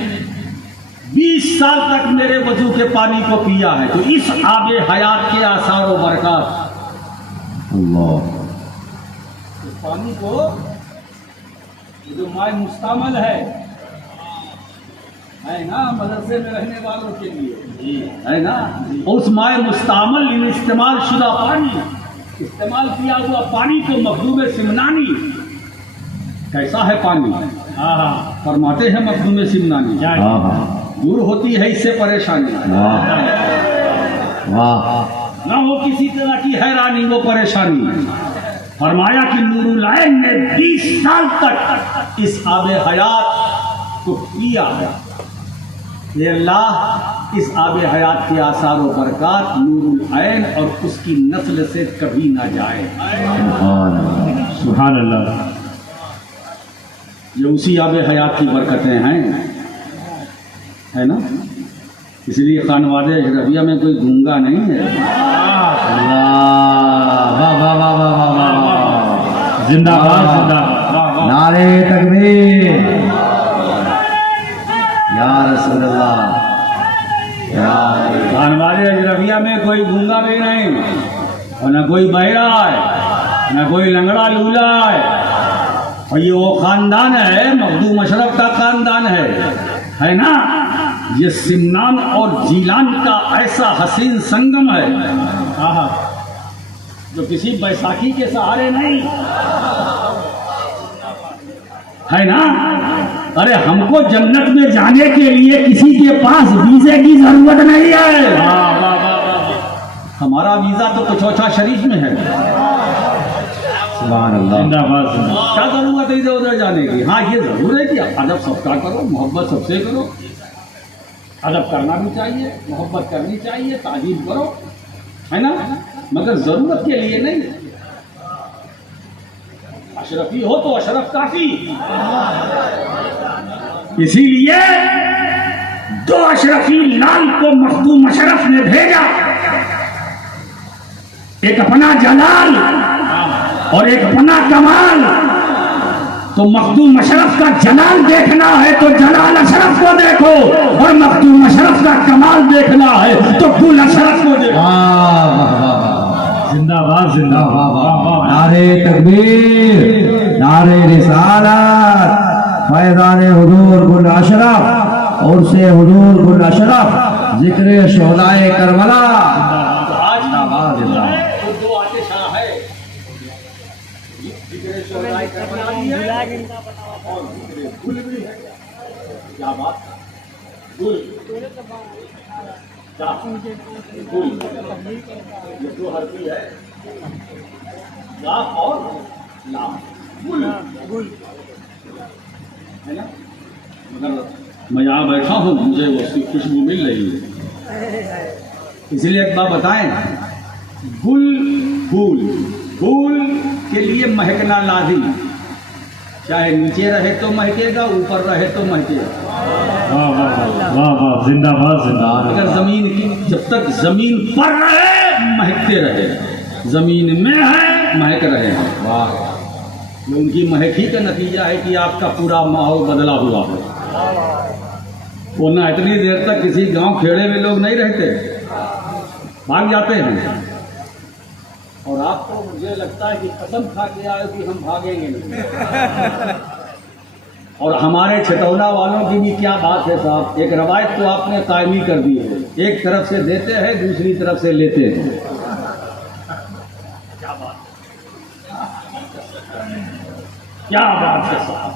20 سال تک میرے وضو کے پانی کو پیا ہے، تو اس آب حیات کے آثار و برکات اللہ اس پانی کو، جو مائع مستعمل ہے نا مدرسے میں رہنے والوں کے لیے، ہے نا. اس مائع مستعمل استعمال شدہ پانی، استعمال کیا ہوا پانی کو مخدوم سمنانی، کیسا ہے پانی؟ فرماتے ہیں مخدوم سمنانی دور ہوتی ہے اس سے پریشانی، نہ ہو کسی طرح کی حیرانی وہ پریشانی. فرمایا کہ نور العین نے 20 سال تک اس آب حیات کو پیا ہے. اے اللہ، اس آب حیات کے آثار و برکات نور العین اور اس کی نسل سے کبھی نہ جائے. سبحان اللہ. یہ اسی آب حیات کی برکتیں ہیں، ہے نا. اس لیے خانوادہ اشرفیہ میں کوئی گونگا نہیں ہے. زندہ باد زندہ باد. نعرے تکبیر یا رسول اللہ. خانوادہ اشرفیہ میں کوئی گونگا بھی نہیں، اور نہ کوئی بہرا ہے، نہ کوئی لنگڑا لولا ہے. اور یہ وہ خاندان ہے، مخدوم اشرف کا خاندان ہے نا. یہ سمنان اور جیلان کا ایسا حسین سنگم ہے جو کسی بیساکھی کے سہارے نہیں، ہے نا. ارے ہم کو جنت میں جانے کے لیے کسی کے پاس ویزے کی ضرورت نہیں ہے. ہمارا ویزا تو کچوچا شریف میں ہے. سبحان اللہ. زندہ باد زندہ باد. کیا ضرورت ہے ادھر ادھر جانے کی؟ ہاں یہ ضرور ہے کہ ادب سب کا کرو، محبت سب سے کرو. ادب کرنا بھی چاہیے، محبت کرنی چاہیے، تعظیم کرو، ہے نا. مگر ضرورت کے لیے نہیں. اشرفی ہو تو اشرف کافی. اسی لیے 2 اشرفی لال کو مخدوم اشرف نے بھیجا. ایک اپنا جلال اور ایک اپنا کمال. تو مخدوم اشرف کا جلال دیکھنا ہے تو جلال اشرف کو دیکھو, اور مخدوم اشرف کا کمال دیکھنا ہے تو گل اشرف کو دیکھو. زندہ باد زندہ باد. نعرے تکبیر, نعرے رسالت, فیضان حضور گل اشرف اور سے حضور گل اشرف, ذکر شہدائے کربلا. دو آتشاں ہے, ذکر شہدائے کربلا بھی ہے اور ذکر گل بھی ہے. کیا بات, گل کیا گل, یہ دو حرفی ہے, لاف اور لام, گل ہے نا. مگر میں یہاں بیٹھا ہوں, مجھے اس کی خوشبو مل رہی ہے, اس لیے ایک بات بتائیں. گل پھول, پھول کے لیے مہکنا لازم, چاہے نیچے رہے تو مہکے گا, اوپر رہے تو مہکے گا. واہ واہ واہ واہ, زندہ باد زندہ باد. اگر زمین کی, جب تک زمین پر رہے مہکتے رہے, زمین میں ہے مہک رہے ہیں. واہ, ان کی مہک ہی کا نتیجہ ہے کہ آپ کا پورا ماحول بدلا ہوا ہے. ورنہ اتنی دیر تک کسی گاؤں کھیڑے میں لوگ نہیں رہتے, بھاگ جاتے ہیں. اور آپ کو مجھے لگتا ہے کہ قسم کھا کے آئے کہ ہم بھاگیں گے نہیں. اور ہمارے چھتونا والوں کی بھی کیا بات ہے صاحب, ایک روایت تو آپ نے قائمی کر دی ہے, ایک طرف سے دیتے ہیں دوسری طرف سے لیتے ہیں. کیا بات, کیا بات ہے صاحب.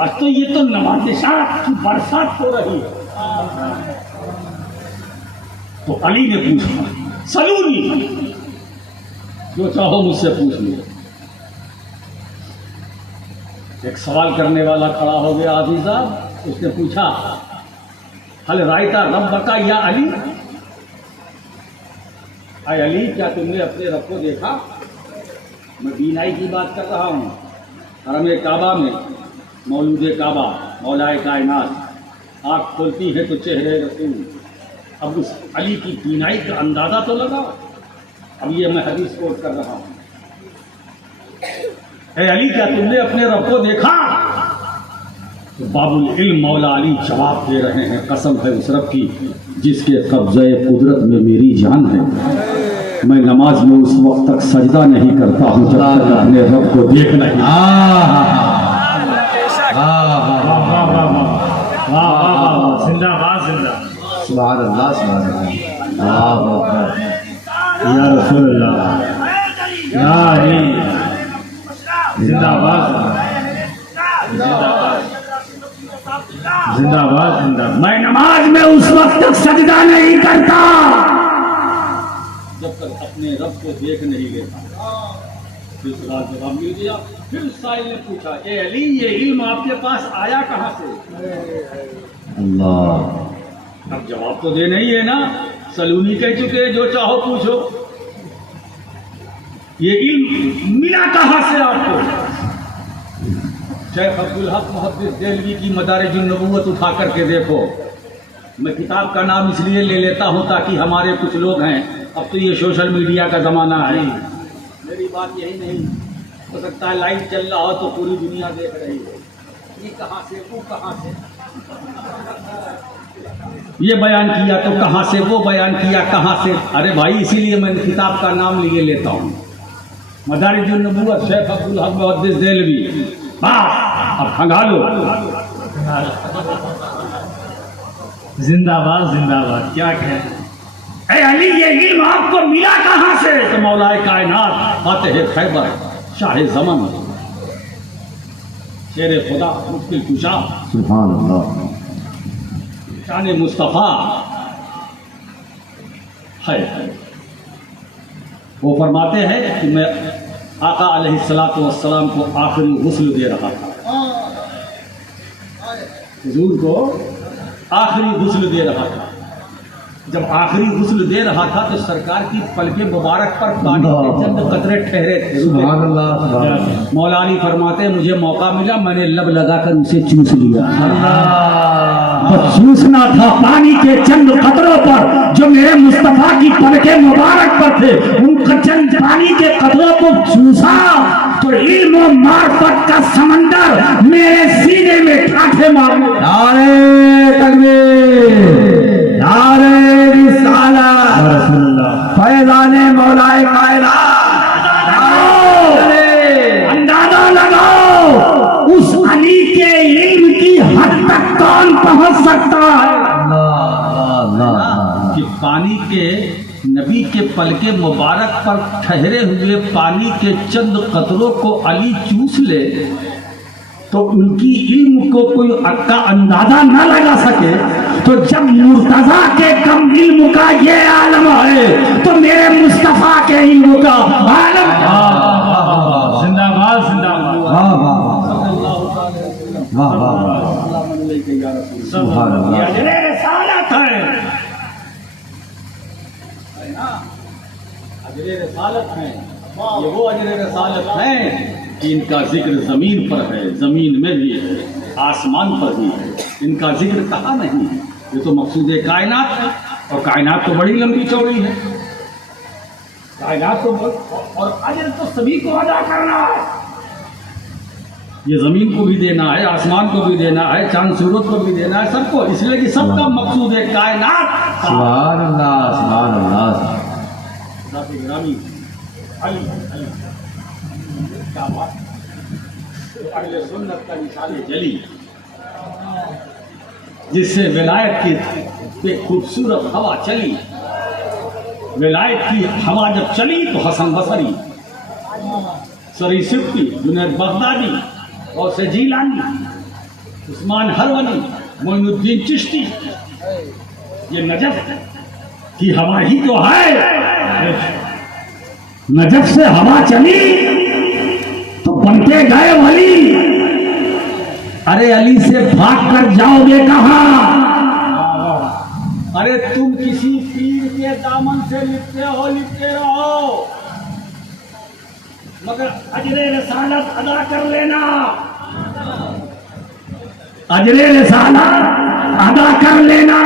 آج تو یہ تو نوازشات کی برسات ہو رہی ہے. تو علی نے پوچھا, سلونی, جو چاہو مجھ سے پوچھ لو. ایک سوال کرنے والا کھڑا ہو گیا, حافظ صاحب, اس نے پوچھا, حل رائتا ربک یا علی, اے علی کیا تم نے اپنے رب کو دیکھا؟ میں بینائی کی بات کر رہا ہوں. حرم کعبہ میں مولود کعبہ مولائے کائنات آنکھ کھولتی ہے تو چہرے رسول. اب اس علی کی بینائی کا اندازہ تو لگاؤ. اب یہ میں حدیث کوٹ کر رہا ہوں. اے علی کیا تم نے اپنے رب کو دیکھا؟ تو باب العلم مولا علی جواب دے رہے ہیں, قسم ہے اس رب کی جس کے قبضۂ قدرت میں میری جان ہے, میں نماز میں اس وقت تک سجدہ نہیں کرتا ہوں جب تک اپنے رب کو دیکھ نہیں. زندہ باد زندہ. سبحان اللہ, سبحان اللہ, یا رسول اللہ, یا علی, زندہ باد زندہ باد زندہ باد زندہ باد. میں نماز میں اس وقت تک سجدہ نہیں کرتا جب تک اپنے رب کو دیکھ نہیں لیتا. پھر جواب مل گیا. پھر اس سائل نے پوچھا, اے علی یہ علم آپ کے پاس آیا کہاں سے؟ اللہ. اب جواب تو دے نہیں ہے نا, سلونی کہہ چکے جو چاہو پوچھو. یہ علم ملا کہاں سے آپ کو؟ شیخ عبدالحق محدث دہلوی کی مدارج النبوت اٹھا کر کے دیکھو. میں کتاب کا نام اس لیے لے لیتا ہوں تاکہ ہمارے کچھ لوگ ہیں, اب تو یہ سوشل میڈیا کا زمانہ ہے, میری بات یہی نہیں ہو سکتا ہے لائیو چل رہا ہو تو پوری دنیا دیکھ رہی ہے, یہ کہاں سے وہ کہاں سے, یہ بیان کیا تو کہاں سے, وہ بیان کیا کہاں سے. ارے بھائی اسی لیے میں کتاب کا نام لیے لیتا ہوں, مدارج النبوت شیخ عبدالحق محدث دہلوی. اب ہنگا لو. زندہ باد زندہ باد. کیا کہیں, اے علی یہ علم آپ کو ملا کہاں سے؟ تو مولائے کائنات فاتح خیبر شاہ زمن شیر خدا مشکل کشا سبحان اللہ. شان مصطفیٰ ہے. وہ فرماتے ہیں کہ میں آقا علیہ الصلوۃ والسلام کو آخری غسل دے رہا تھا, حضور کو آخری غسل دے رہا تھا. جب آخری غسل دے رہا تھا تو سرکار کی پلک مبارک پر پانی کے چند قطرے ٹھہرے تھے. سبحان اللہ سبحان اللہ. مولا علی فرماتے ہیں مجھے موقع ملا میں نے لب لگا کر اسے چوس لیا. بس چوسنا تھا پانی کے چند قطروں پر جو میرے مصطفیٰ کی پلکیں مبارک پر تھے. ان چند پانی کے قطروں کو چوسا تو علم و معرفت کا سمندر میرے سینے میں ٹھاٹھے مارنے. نعرہ تکبیر، نعرہ رسالت، فیضان مولائے کائنات. اندازہ لگاؤ اس علی کے علم کی حد تک کون پہنچ سکتا ہے. کہ پانی کے نبی کے پلکے مبارک پر ٹھہرے ہوئے پانی کے چند قطروں کو علی چوس لے تو ان کی علم کو کوئی کا اندازہ نہ لگا سکے. تو جب مرتضیٰ کے کم علم کا یہ عالم ہے تو میرے مصطفیٰ کے علم کا عالم. زندہ باد زندہ باد. واہ واہ واہ واہ واہ. سبحان اللہ. یہ اجر رسالت ہے. اجر رسالت ہیں یہ وہ اجر رسالت ہیں کہ ان کا ذکر زمین پر ہے، زمین میں بھی ہے، آسمان پر بھی ہے. ان کا ذکر کہاں نہیں ہے. یہ تو مقصود کائنات ہے اور کائنات تو بڑی لمبی چوڑی ہے. کائنات تو اور اجر تو سبھی کو ادا کرنا ہے. یہ زمین کو بھی دینا ہے، آسمان کو بھی دینا ہے، چاند سورج کو بھی دینا ہے، سب کو. اس لیے کہ سب کا مقصود ہے کائنات. سبحان اللہ سبحان اللہ. ذات گرامی علی علی کیا بات. اہل سنت کا مثال جلی جس سے ولایت کی ایک خوبصورت ہوا چلی. ولایت کی ہوا جب چلی تو حسن بصری، سری سبتی، جنید بغدادی، اور سے جیلانی، عثمان ہرونی، معین الدین چشتی، یہ نجف کی ہوا ہی تو ہے. نجف سے ہوا چلی تو بنتے گئے ولی. ارے علی سے بھاگ کر جاؤ گے کہاں؟ ارے تم کسی پیر کے دامن سے لپٹے رہو مگر اجر رسالت ادا کر لینا. اجر رسالت ادا کر لینا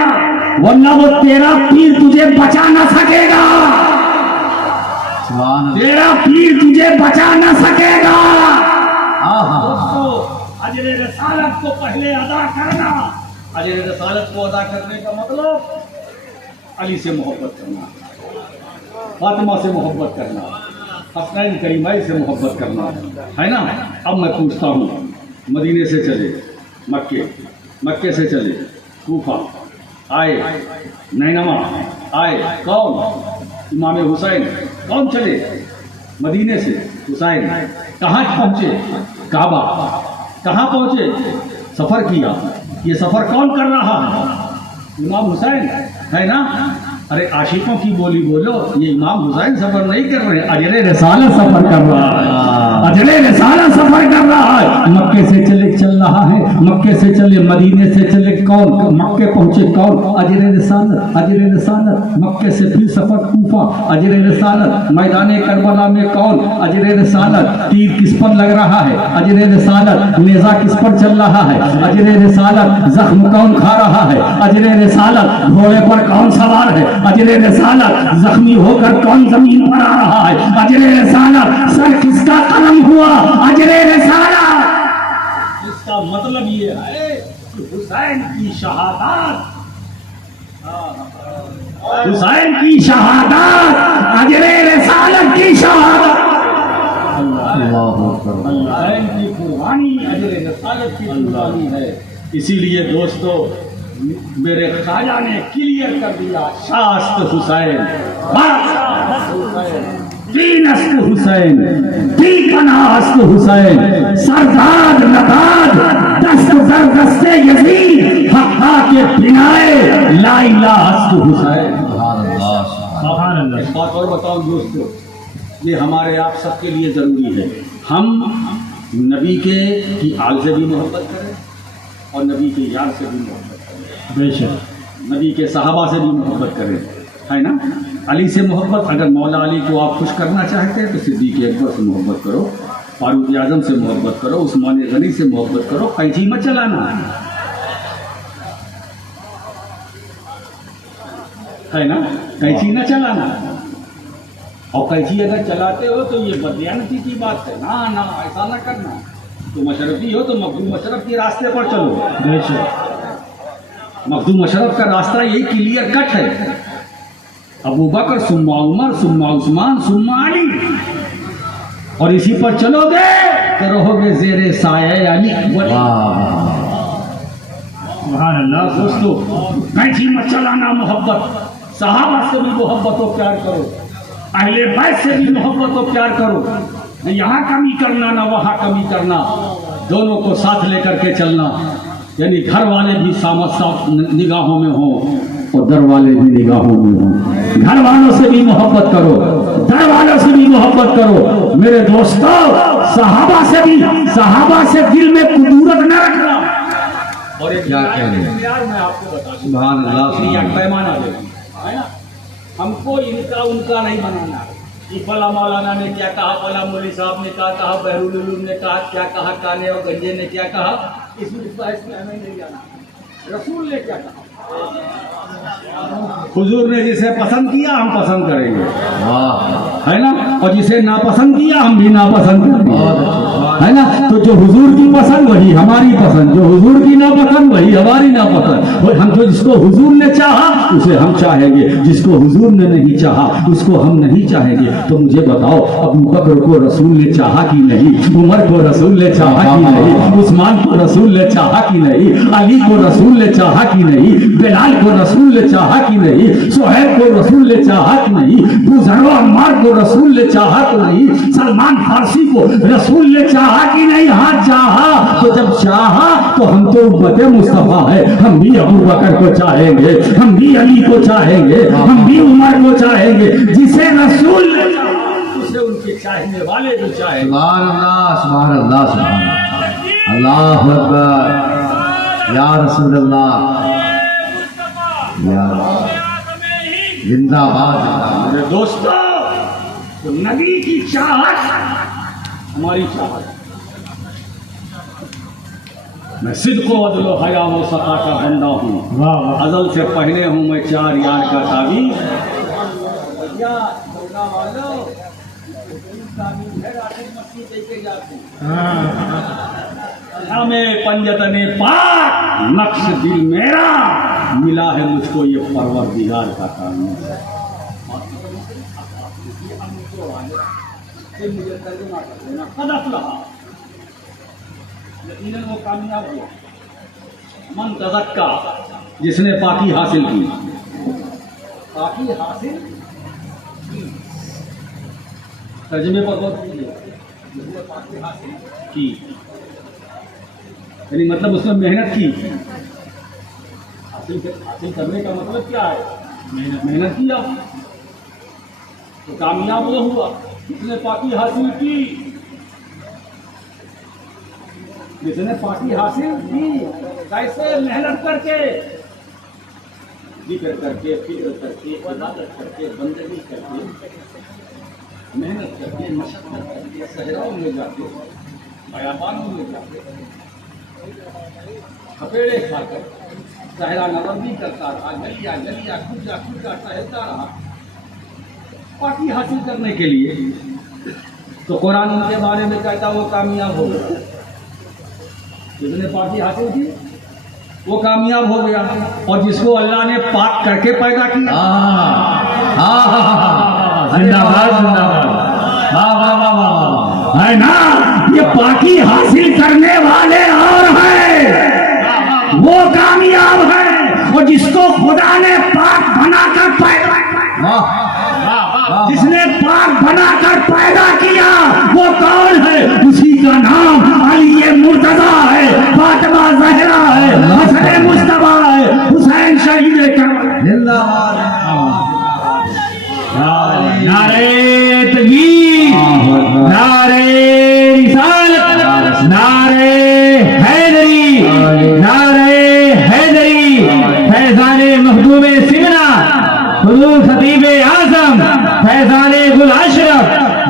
ورنہ وہ تیرا پیر تجھے بچا نہ سکے گا. سبحان اللہ. تیرا پیر تجھے بچا نہ سکے گا. دوستو اجر رسالت کو پہلے ادا کرنا. اجر رسالت کو ادا کرنے کا مطلب علی سے محبت کرنا، فاطمہ سے محبت کرنا، حسنین کریمین سے محبت کرنا ہے نا. اب میں پوچھتا ہوں مدینے سے چلے مکے سے چلے کوفہ آئے، نینوا آئے، کون؟ امام حسین. کون چلے مدینے سے؟ حسین. کہاں پہنچے؟ کعبہ. کہاں پہنچے؟ سفر کیا. یہ سفر کون کر رہا ہے؟ امام حسین ہے نا. ارے عاشقوں کی بولی بولو، یہ امام حسین سفر نہیں کر رہے، اجر رسالت سفر کر رہا ہے. اجر رسالت سفر کر رہا ہے. مکے سے چلے چل رہا ہے، مکے سے چلے مدینے سے چلے کون؟ مکے پہنچے کون؟ اجر رسالت. اجر رسالت مکے سے پھر سفر کوفہ، اجر رسالت. میدان کربلا میں کون؟ اجر رسالت. تیر کس پر لگ رہا ہے؟ اجر رسالت. نیزہ کس پر چل رہا ہے؟ اجر رسالت. زخم کون کھا رہا ہے؟ اجر رسالت. گھوڑے پر کون سوار ہے؟ اجر رسالت. زخمی ہو کر کون زمین پر آ رہا ہے؟ اجر رسالت. سر کس کا قلم ہوا؟ اجر رسالت. اس کا مطلب یہ ہے کہ حسین کی شہادت، حسین کی شہادت اجر رسالت کی شہادت. اللہ اکبر. حسین کی قربانی اجر رسالت کی قربانی ہے. اسی لیے دوستو میرے خواجہ نے کلیئر کر دیا، شاست حسین، تین است حسین، دل کنا است حسین، سرداد نداد دست در دست یزید، حقا کے بنائے لا الہ است حسین. سبحان اللہ. ایک بات اور بتاؤ دوستو، یہ ہمارے آپ سب کے لیے ضروری ہے، ہم نبی کے کی آل سے بھی محبت کریں اور نبی کے یار سے بھی محبت کریں. بے شک نبی کے صحابہ سے بھی محبت کریں، ہے نا. علی سے محبت، اگر مولا علی کو آپ خوش کرنا چاہتے ہیں تو صدیق اکبر سے محبت کرو، فاروق اعظم سے محبت کرو، عثمان غنی سے محبت کرو. قینچی مت چلانا ہے نا، قینچی نہ چلانا. اور قینچی اگر چلاتے ہو تو یہ بدیانتی کی بات ہے. نہ ایسا نہ کرنا. تو مشرفی ہو تو مخدوم اشرف کے راستے پر چلو. مخدوم اشرف کا راستہ یہ کلیئر کٹ ہے، ابو بکر ثم عمر ثم عثمان ثم علی، اور اسی پر چلو گے تو رہو گے زیر سایہ علی. سبحان اللہ. دوستو قینچی مت چلانا. محبت صحابہ سے بھی محبت و پیار کرو، اہل بیت سے بھی محبت و پیار کرو. نہ یہاں کمی کرنا نہ وہاں کمی کرنا، دونوں کو ساتھ لے کر کے چلنا. یعنی گھر والے بھی ساتھ نگاہوں میں ہوں اور در والے بھی نگاہوں میں ہوں. گھر والوں سے بھی محبت کرو، در والوں سے بھی محبت کرو. میرے دوستو صحابہ سے دل میں قدورت نہ رکھنا. اور ایک کیا کہہ رہے ہیں یار میں آپ کو بتا دوں، سبحان اللہ. ایک پیمانہ دے ہے نا. ہم کو ان کا نہیں بنانا. یہ فلاں مولانا نے کیا کہا، فلاں مولوی صاحب نے کیا کہا، بہرول العلوم نے کیا کہا، کانے اور گنجے نے کیا کہا، اس میں ہمیں نہیں جانا. رسول نے کیا کہا، حضور نے جسے پسند کیا ہم پسند کریں گے، ہے نا. اور جسے ناپسند کیا ہم بھی ناپسند کریں گے، ہے نا. تو جو حضور کی پسند وہی ہماری پسند، جو حضور کی ناپسند وہی ہماری ناپسند. اور ہم جس کو حضور نے چاہا اسے ہم چاہیں گے، جس کو حضور نے نہیں چاہا اس کو ہم نہیں چاہیں گے. تو مجھے بتاؤ ابو بکر کو رسول نے چاہا کہ نہیں، عمر کو رسول نے چاہا کہ نہیں، عثمان کو رسول نے چاہا کہ نہیں، علی کو رسول نے چاہا کہ نہیں، بلال کو رسول نے چاہا کہ نہیں، سہیل کو رسول نے چاہا کہ نہیں، ابو ذر و عمار کو رسول نے چاہا کہ نہیں، سلمان فارسی کو رسول نے چاہا کہ نہیں. ہاں چاہا. تو جب چاہا تو ہم تو امت مصطفیٰ ہے، ہم بھی ابو بکر کو چاہیں گے، ہم بھی علی کو چاہیں گے، ہم بھی عمر کو چاہیں گے. جسے رسول نے چاہا اسے ان کے چاہنے والے بھی چاہیں. سبحان اللہ سبحان اللہ سبحان اللہ. اللہ اکبر. یا رسول اللہ، یا زندہ باد. میرے دوستو تو نبی کی چاہت ہماری چاہت. میں صدق و عدل و حیا و صفا کا بندہ ہوں، ازل سے پہلے ہوں میں چار یار کا تعبیر. ہمیں پنجتن پاک نقش دل میرا ملا ہے مجھ کو یہ پروردگار کا کام. یقیناً وہ کامیاب ہوا من تزکا، جس نے پاکی حاصل کی. پاکی حاصل ترجمے پر غور کیجیے. جس نے پاکی حاصل کی یعنی مطلب اس نے محنت کی. حاصل کرنے کا مطلب کیا ہے؟ محنت کیا تو کامیاب وہ ہوا جس نے پاکی حاصل کی. جس نے پاکی حاصل کی کیسے؟ محنت کر کے، ذکر کر کے، فکر کر کے، عبادت کر کے، بندگی کر کے، محنت کر کے، مشقت کر کے، صحراؤں میں جا کے، بیابانوں میں جا کے، تھپیڑے کھا کر صحرا نوردی کرتا رہا، گلیا گلیا کھجا کھجا ٹہلتا رہا پاکی حاصل کرنے کے لیے. تو قرآن ان کے بارے میں کہتا وہ کامیاب ہو گیا. جس نے پاکی حاصل کی وہ کامیاب ہو گیا. اور جس کو اللہ نے پاک کر کے پیدا کیا، زندہ باد زندہ باد. ہے نا، یہ پاکی حاصل کرنے والے اور ہیں وہ کامیاب ہیں. اور جس کو خدا نے پاک بنا کر پیدا کیا، جس نے پاک بنا کر پیدا کیا وہ کون ہے؟ اسی کا نام علی مرتضیٰ ہے، فاطمہ زہرا ہے، حسن مصطفیٰ ہے، حسین شہید کربلا. زندہ باد. نعرہ تکبیر، نعرہ رسالت، نعرہ حیدری، نعرہ حیدری، فیضان محمد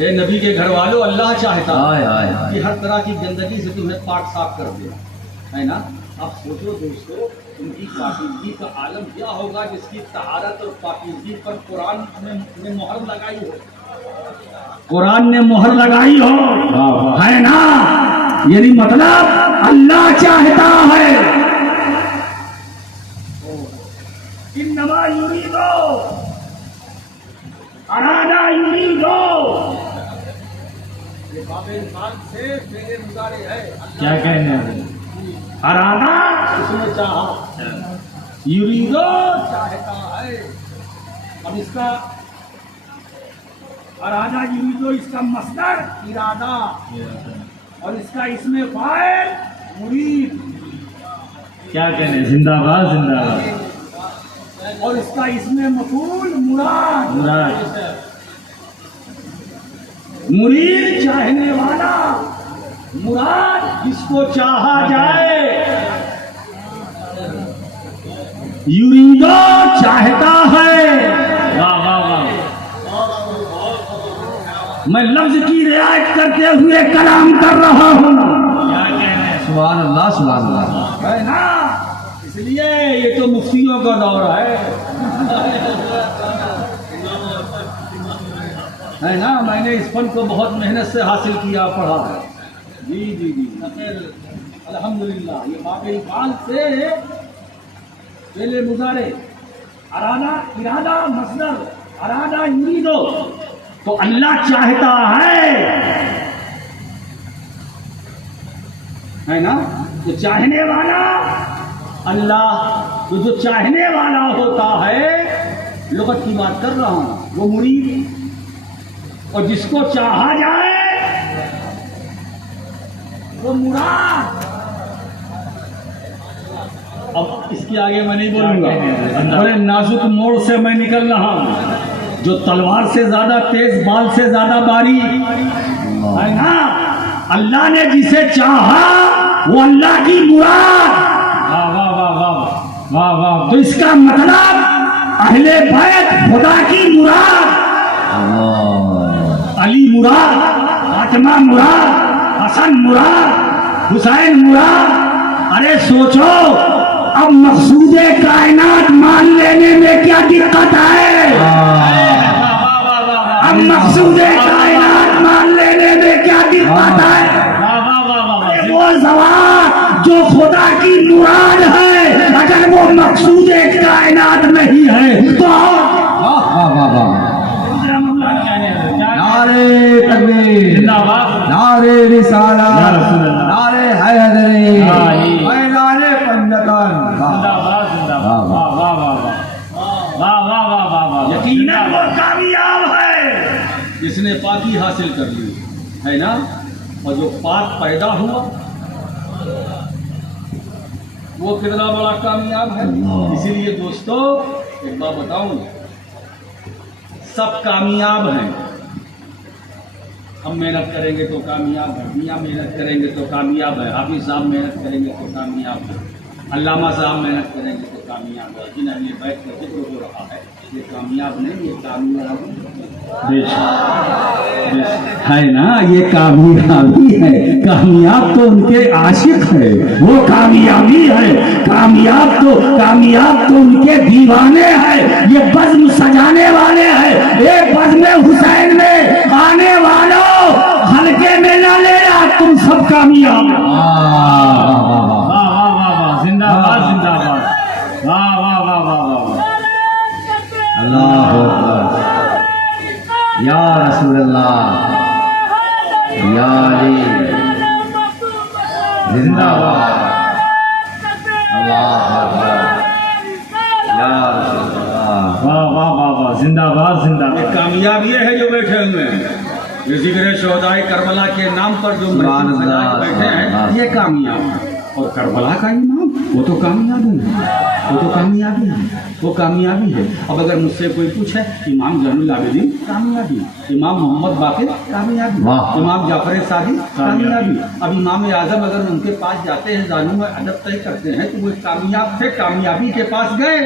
اے نبی کے گھر والوں، اللہ چاہتا ہائے ہائے کہ ہر طرح کی گندگی سے تمہیں پاک صاف کر دے، ہے نا؟ اب سوچو دوستو، ان کی پاکیزگی کا عالم کیا ہوگا جس کی طہارت اور پاکیزگی پر قرآن نے مہر لگائی ہو، قرآن نے مہر لگائی ہو، ہے نا؟ یعنی مطلب اللہ چاہتا ہے انما یریدو ارادہ یریدو یہ باب انسان سے میرے مظاہرے ہے، کیا کہنے ہیں ارادہ اس نے چاہا، یریدو چاہتا ہے۔ اب اس کا ارادہ یریدو اس کا مصدر ارادہ اور اس کا اسم فاعل مرید، کیا کہنے ہیں زندہ باد زندہ باد اور اس کا اسم مفعول مراد، مراد مرید چاہنے والا، مراد جس کو چاہا جائے، یریدو چاہتا ہے۔ واہ واہ واہ، میں لفظ کی رعایت کرتے ہوئے کلام کر رہا ہوں، کیا کہنے ہیں سبحان اللہ سبحان اللہ۔ ہے نا؟ اس لیے یہ تو مفتیوں کا دور ہے نا؟ میں نے اس فن کو بہت محنت سے حاصل کیا، پڑھا ہے، جی جی جی الحمدللہ۔ یہ واقعی فعال سے پہلے مظاہرے، ارادہ مصدر، ارادہ یریدو، تو اللہ چاہتا ہے نا؟ تو چاہنے والا اللہ، تو جو چاہنے والا ہوتا ہے، لغت کی بات کر رہا ہوں، وہ مرید، اور جس کو چاہا جائے وہ مراد۔ اب اس کے آگے میں نہیں بولوں گا، بڑے نازک موڑ سے میں نکل رہا ہوں، جو تلوار سے زیادہ تیز، بال سے زیادہ باریک، ہے نا؟ اللہ نے جسے چاہا وہ اللہ کی مراد۔ واہ واہ واہ واہ واہ واہ، تو اس کا مطلب اہل بیت خدا کی مراد، علی مراد، فاطمہ مراد، حسن مراد، حسین مراد۔ ارے سوچو، اب مقصود کائنات مان لینے میں کیا دقت ہے؟ اب مقصود کائنات مان لینے میں کیا دقت ہے؟ وہ زوات جو خدا کی مراد ہے، اگر وہ مقصود کائنات نہیں ہے تو واہ واہ واہ واہ، نعرے تکبیر، نعرے رسالت، نعرے حیدری، میدان پنجتن۔ یقیناً وہ کامیاب ہے جس نے پاکی حاصل کر لی، ہے نا؟ اور جو پاک پیدا ہوا وہ کتنا بڑا کامیاب ہے۔ اسی لیے دوستو ایک بات بتاؤں، سب کامیاب ہیں، ہم محنت کریں گے تو کامیاب ہے، میاں محنت کریں گے تو کامیاب ہے، حافظ صاحب محنت کریں گے تو کامیاب ہے، علامہ صاحب محنت کریں گے تو کامیاب ہے، جن اہل بیت کا ذکر ہو رہا ہے یہ کامیاب نہیں، یہ کامیاب ہے نا؟ یہ کامیابی ہے، کامیاب تو ان کے عاشق ہے، وہ کامیابی ہے، کامیاب تو ان کے دیوانے ہیں، یہ بزم سجانے والے ہیں۔ ایک بزم حسین میں آنے والوں ہلکے میں نہ لینا، تم سب کامیاب ہو۔ زندہ باد زندہ باد، واہ واہ واہ واہ واہ، اللہ اکبر، یا رسول اللہ، یا علی، زندہ باد، اللہ اکبر، یا رسول اللہ۔ واہ واہ واہ واہ، زندہ باد زندہ باد۔ کامیاب یہ ہے جو بیٹھے ہوئے ہیں، یہ ذکر شہدائے کربلا کے نام پر جو سبحان مجلس سجائے اللہ، بیٹھے ہیں، یہ کامیاب ہے۔ اور کربلا کا امام وہ تو کامیابی ہے، وہ تو کامیابی ہے، وہ کامیابی ہے۔ اب اگر مجھ سے کوئی پوچھے امام زین العابدین کامیابی، امام محمد باقر کامیابی، واہ۔ امام جعفر صادق کامیابی، اب امام اعظم اگر ان کے پاس جاتے ہیں زانو میں ادب طے کرتے ہیں تو وہ کامیاب تھے، کامیابی کے پاس گئے۔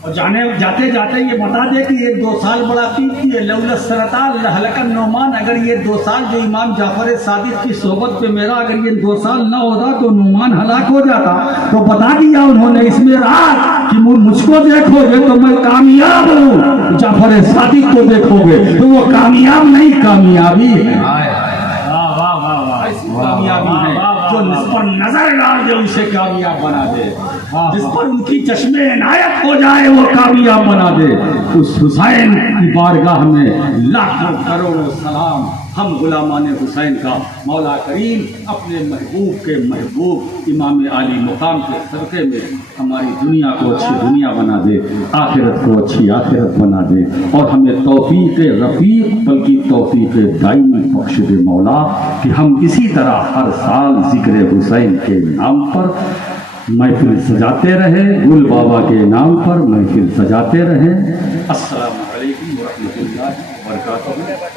اور جاتے جاتے یہ بتا دے کہ یہ 2 سال بڑا قیمتی ہے، لولا السرطان لہلک النعمان، اگر یہ 2 سال جو امام جعفر صادق کی صحبت پہ میرا اگر یہ 2 سال نہ ہوتا تو نعمان ہلاک ہو جاتا۔ تو بتا دیا انہوں نے اس میں رات کہ مجھ کو دیکھو گے تو میں کامیاب ہوں، جعفر صادق کو دیکھو گے تو وہ کامیاب نہیں، کامیابی ہے۔ ایسی کامیابی ہے جو جس پر نظر ڈال دے اسے کامیاب بنا دے، جس پر ان کی چشمے عنایت ہو جائے وہ کامیاب بنا دے۔ اس حسین کی بارگاہ میں لاکھوں کروڑوں سلام ہم غلامان حسین کا، مولا کریم اپنے محبوب کے محبوب امام عالی مقام کے صدقے میں ہماری دنیا کو اچھی دنیا بنا دے، آخرت کو اچھی آخرت بنا دے، اور ہمیں توفیق رفیق بلکہ توفیق دائمی بخش دے مولا، کہ ہم اسی طرح ہر سال ذکر حسین کے نام پر محفل سجاتے رہے، گل بابا کے نام پر محفل سجاتے رہے۔ السلام علیکم ورحمۃ اللہ وبرکاتہ۔